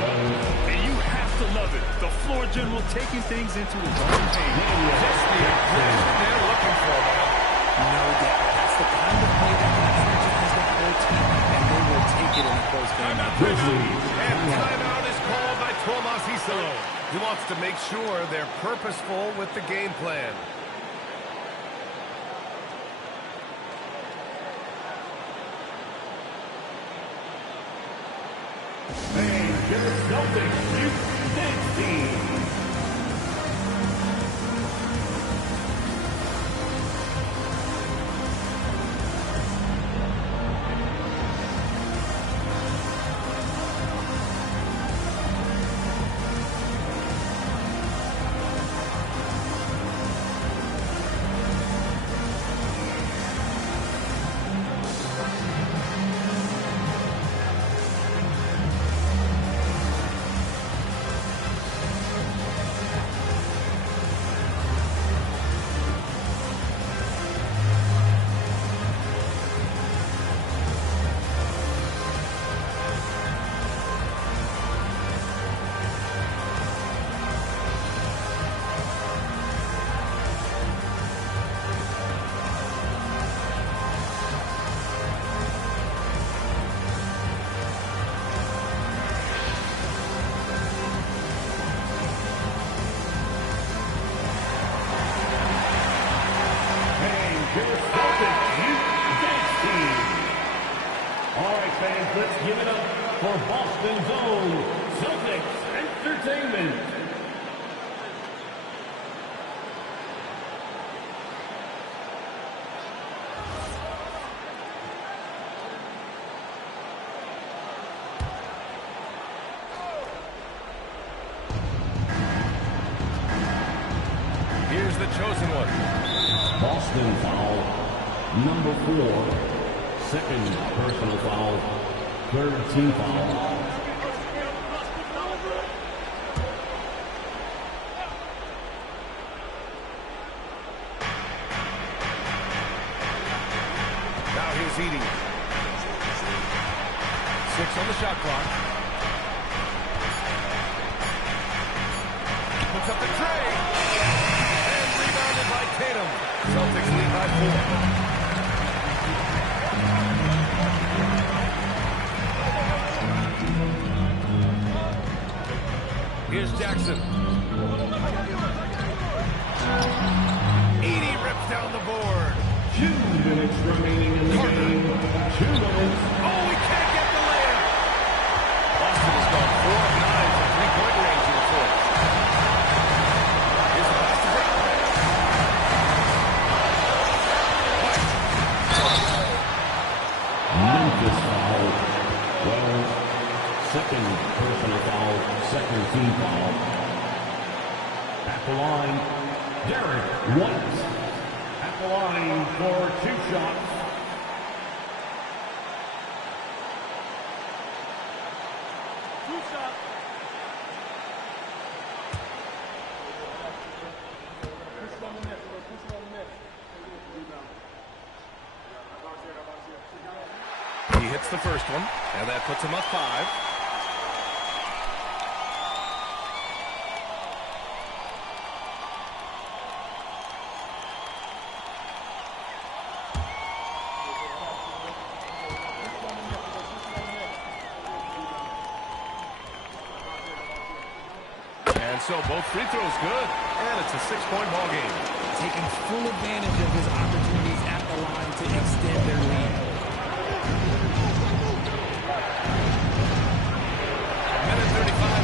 And you have to love it. The floor general taking things into his own hands. Just the aggression they're looking for, man. No doubt. That's the kind of play that can energize the whole team, and they will take it in a close game. And timeout is called by Tomas Isalo. He wants to make sure they're purposeful with the game plan. And your Celtics Youth Dance Team. Let's give it up for Boston's own Celtics Entertainment. Here's the chosen one. Boston foul, number 4. Second personal foul. Third team foul. Now here's Edey. 6 on the shot clock. Puts up the tray. And rebounded by Tatum. Celtics lead by 4. Here's Jackson. Edey rips down the board. 2 minutes remaining in the game. 2 minutes. Oh, he can't get the layup. Boston has gone 4 of 9 from 3-point range in the 4th. Here's the pass to Brown. team foul. At the line, Derek White. At the line for 2 shots. He hits the first one, and that puts him up 5. And so both free throws good, and it's a 6-point ball game. Taking full advantage of his opportunities at the line to extend their lead.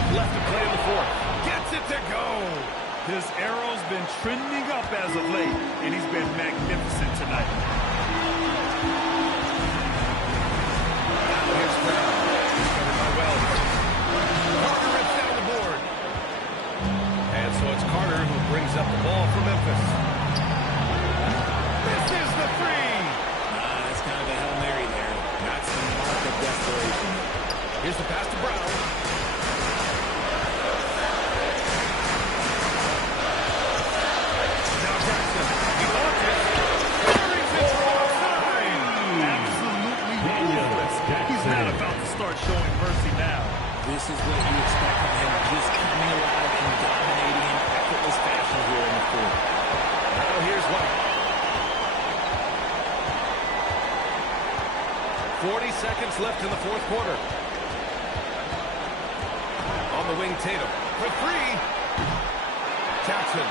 Left to play in the fourth. Gets it to go. His arrow's been trending up as of late, and he's been magnificent tonight. Now here's Brown. Covered by Wells. Carter rips down the board. And so it's Carter who brings up the ball for Memphis. This is the 3. That's kind of a Hail Mary there. That's the mark of desperation. Here's the pass to Brown. Showing mercy now. This is what you expect from him, just coming alive and dominating in effortless fashion here in the fourth. Now here's White. 40 seconds left in the fourth quarter. On the wing, Tatum for 3. Jackson.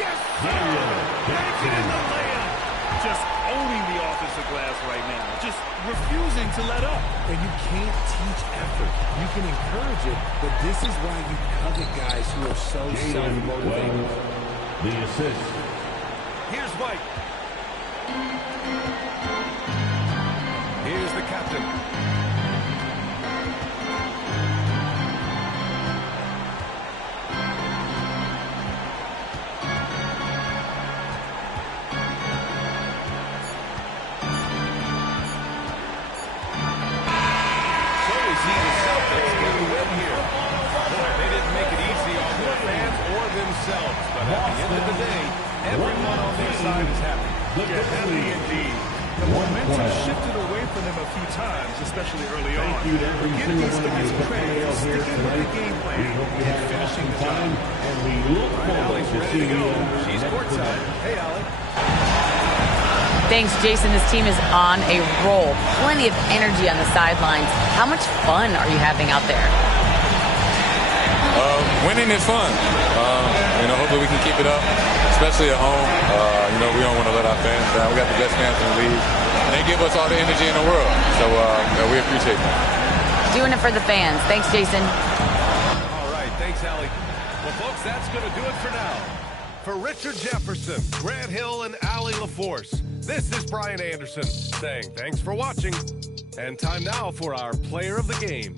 Yes! Makes it in the layup. Just owning the offensive glass right now. Just refusing to let up. And you can't teach effort. You can encourage it, but this is why you covet guys who are so self-motivated. The assist. Here's White. Here's the captain. But at the end of the day, everyone on their side is happy. Happy indeed. The momentum shifted away from them a few times, especially early on. Give these guys credit for sticking with the game plan and finishing the job. And we look forward to seeing you. She's courtside. Hey, Allie. Thanks, Jason. This team is on a roll. Plenty of energy on the sidelines. How much fun are you having out there? Winning is fun. Hopefully we can keep it up, especially at home. We don't want to let our fans down. We got the best fans in the league, and they give us all the energy in the world. So we appreciate that. Doing it for the fans. Thanks, Jason. All right. Thanks, Allie. Well, folks, that's going to do it for now. For Richard Jefferson, Grant Hill, and Allie LaForce, this is Brian Anderson saying thanks for watching. And time now for our player of the game.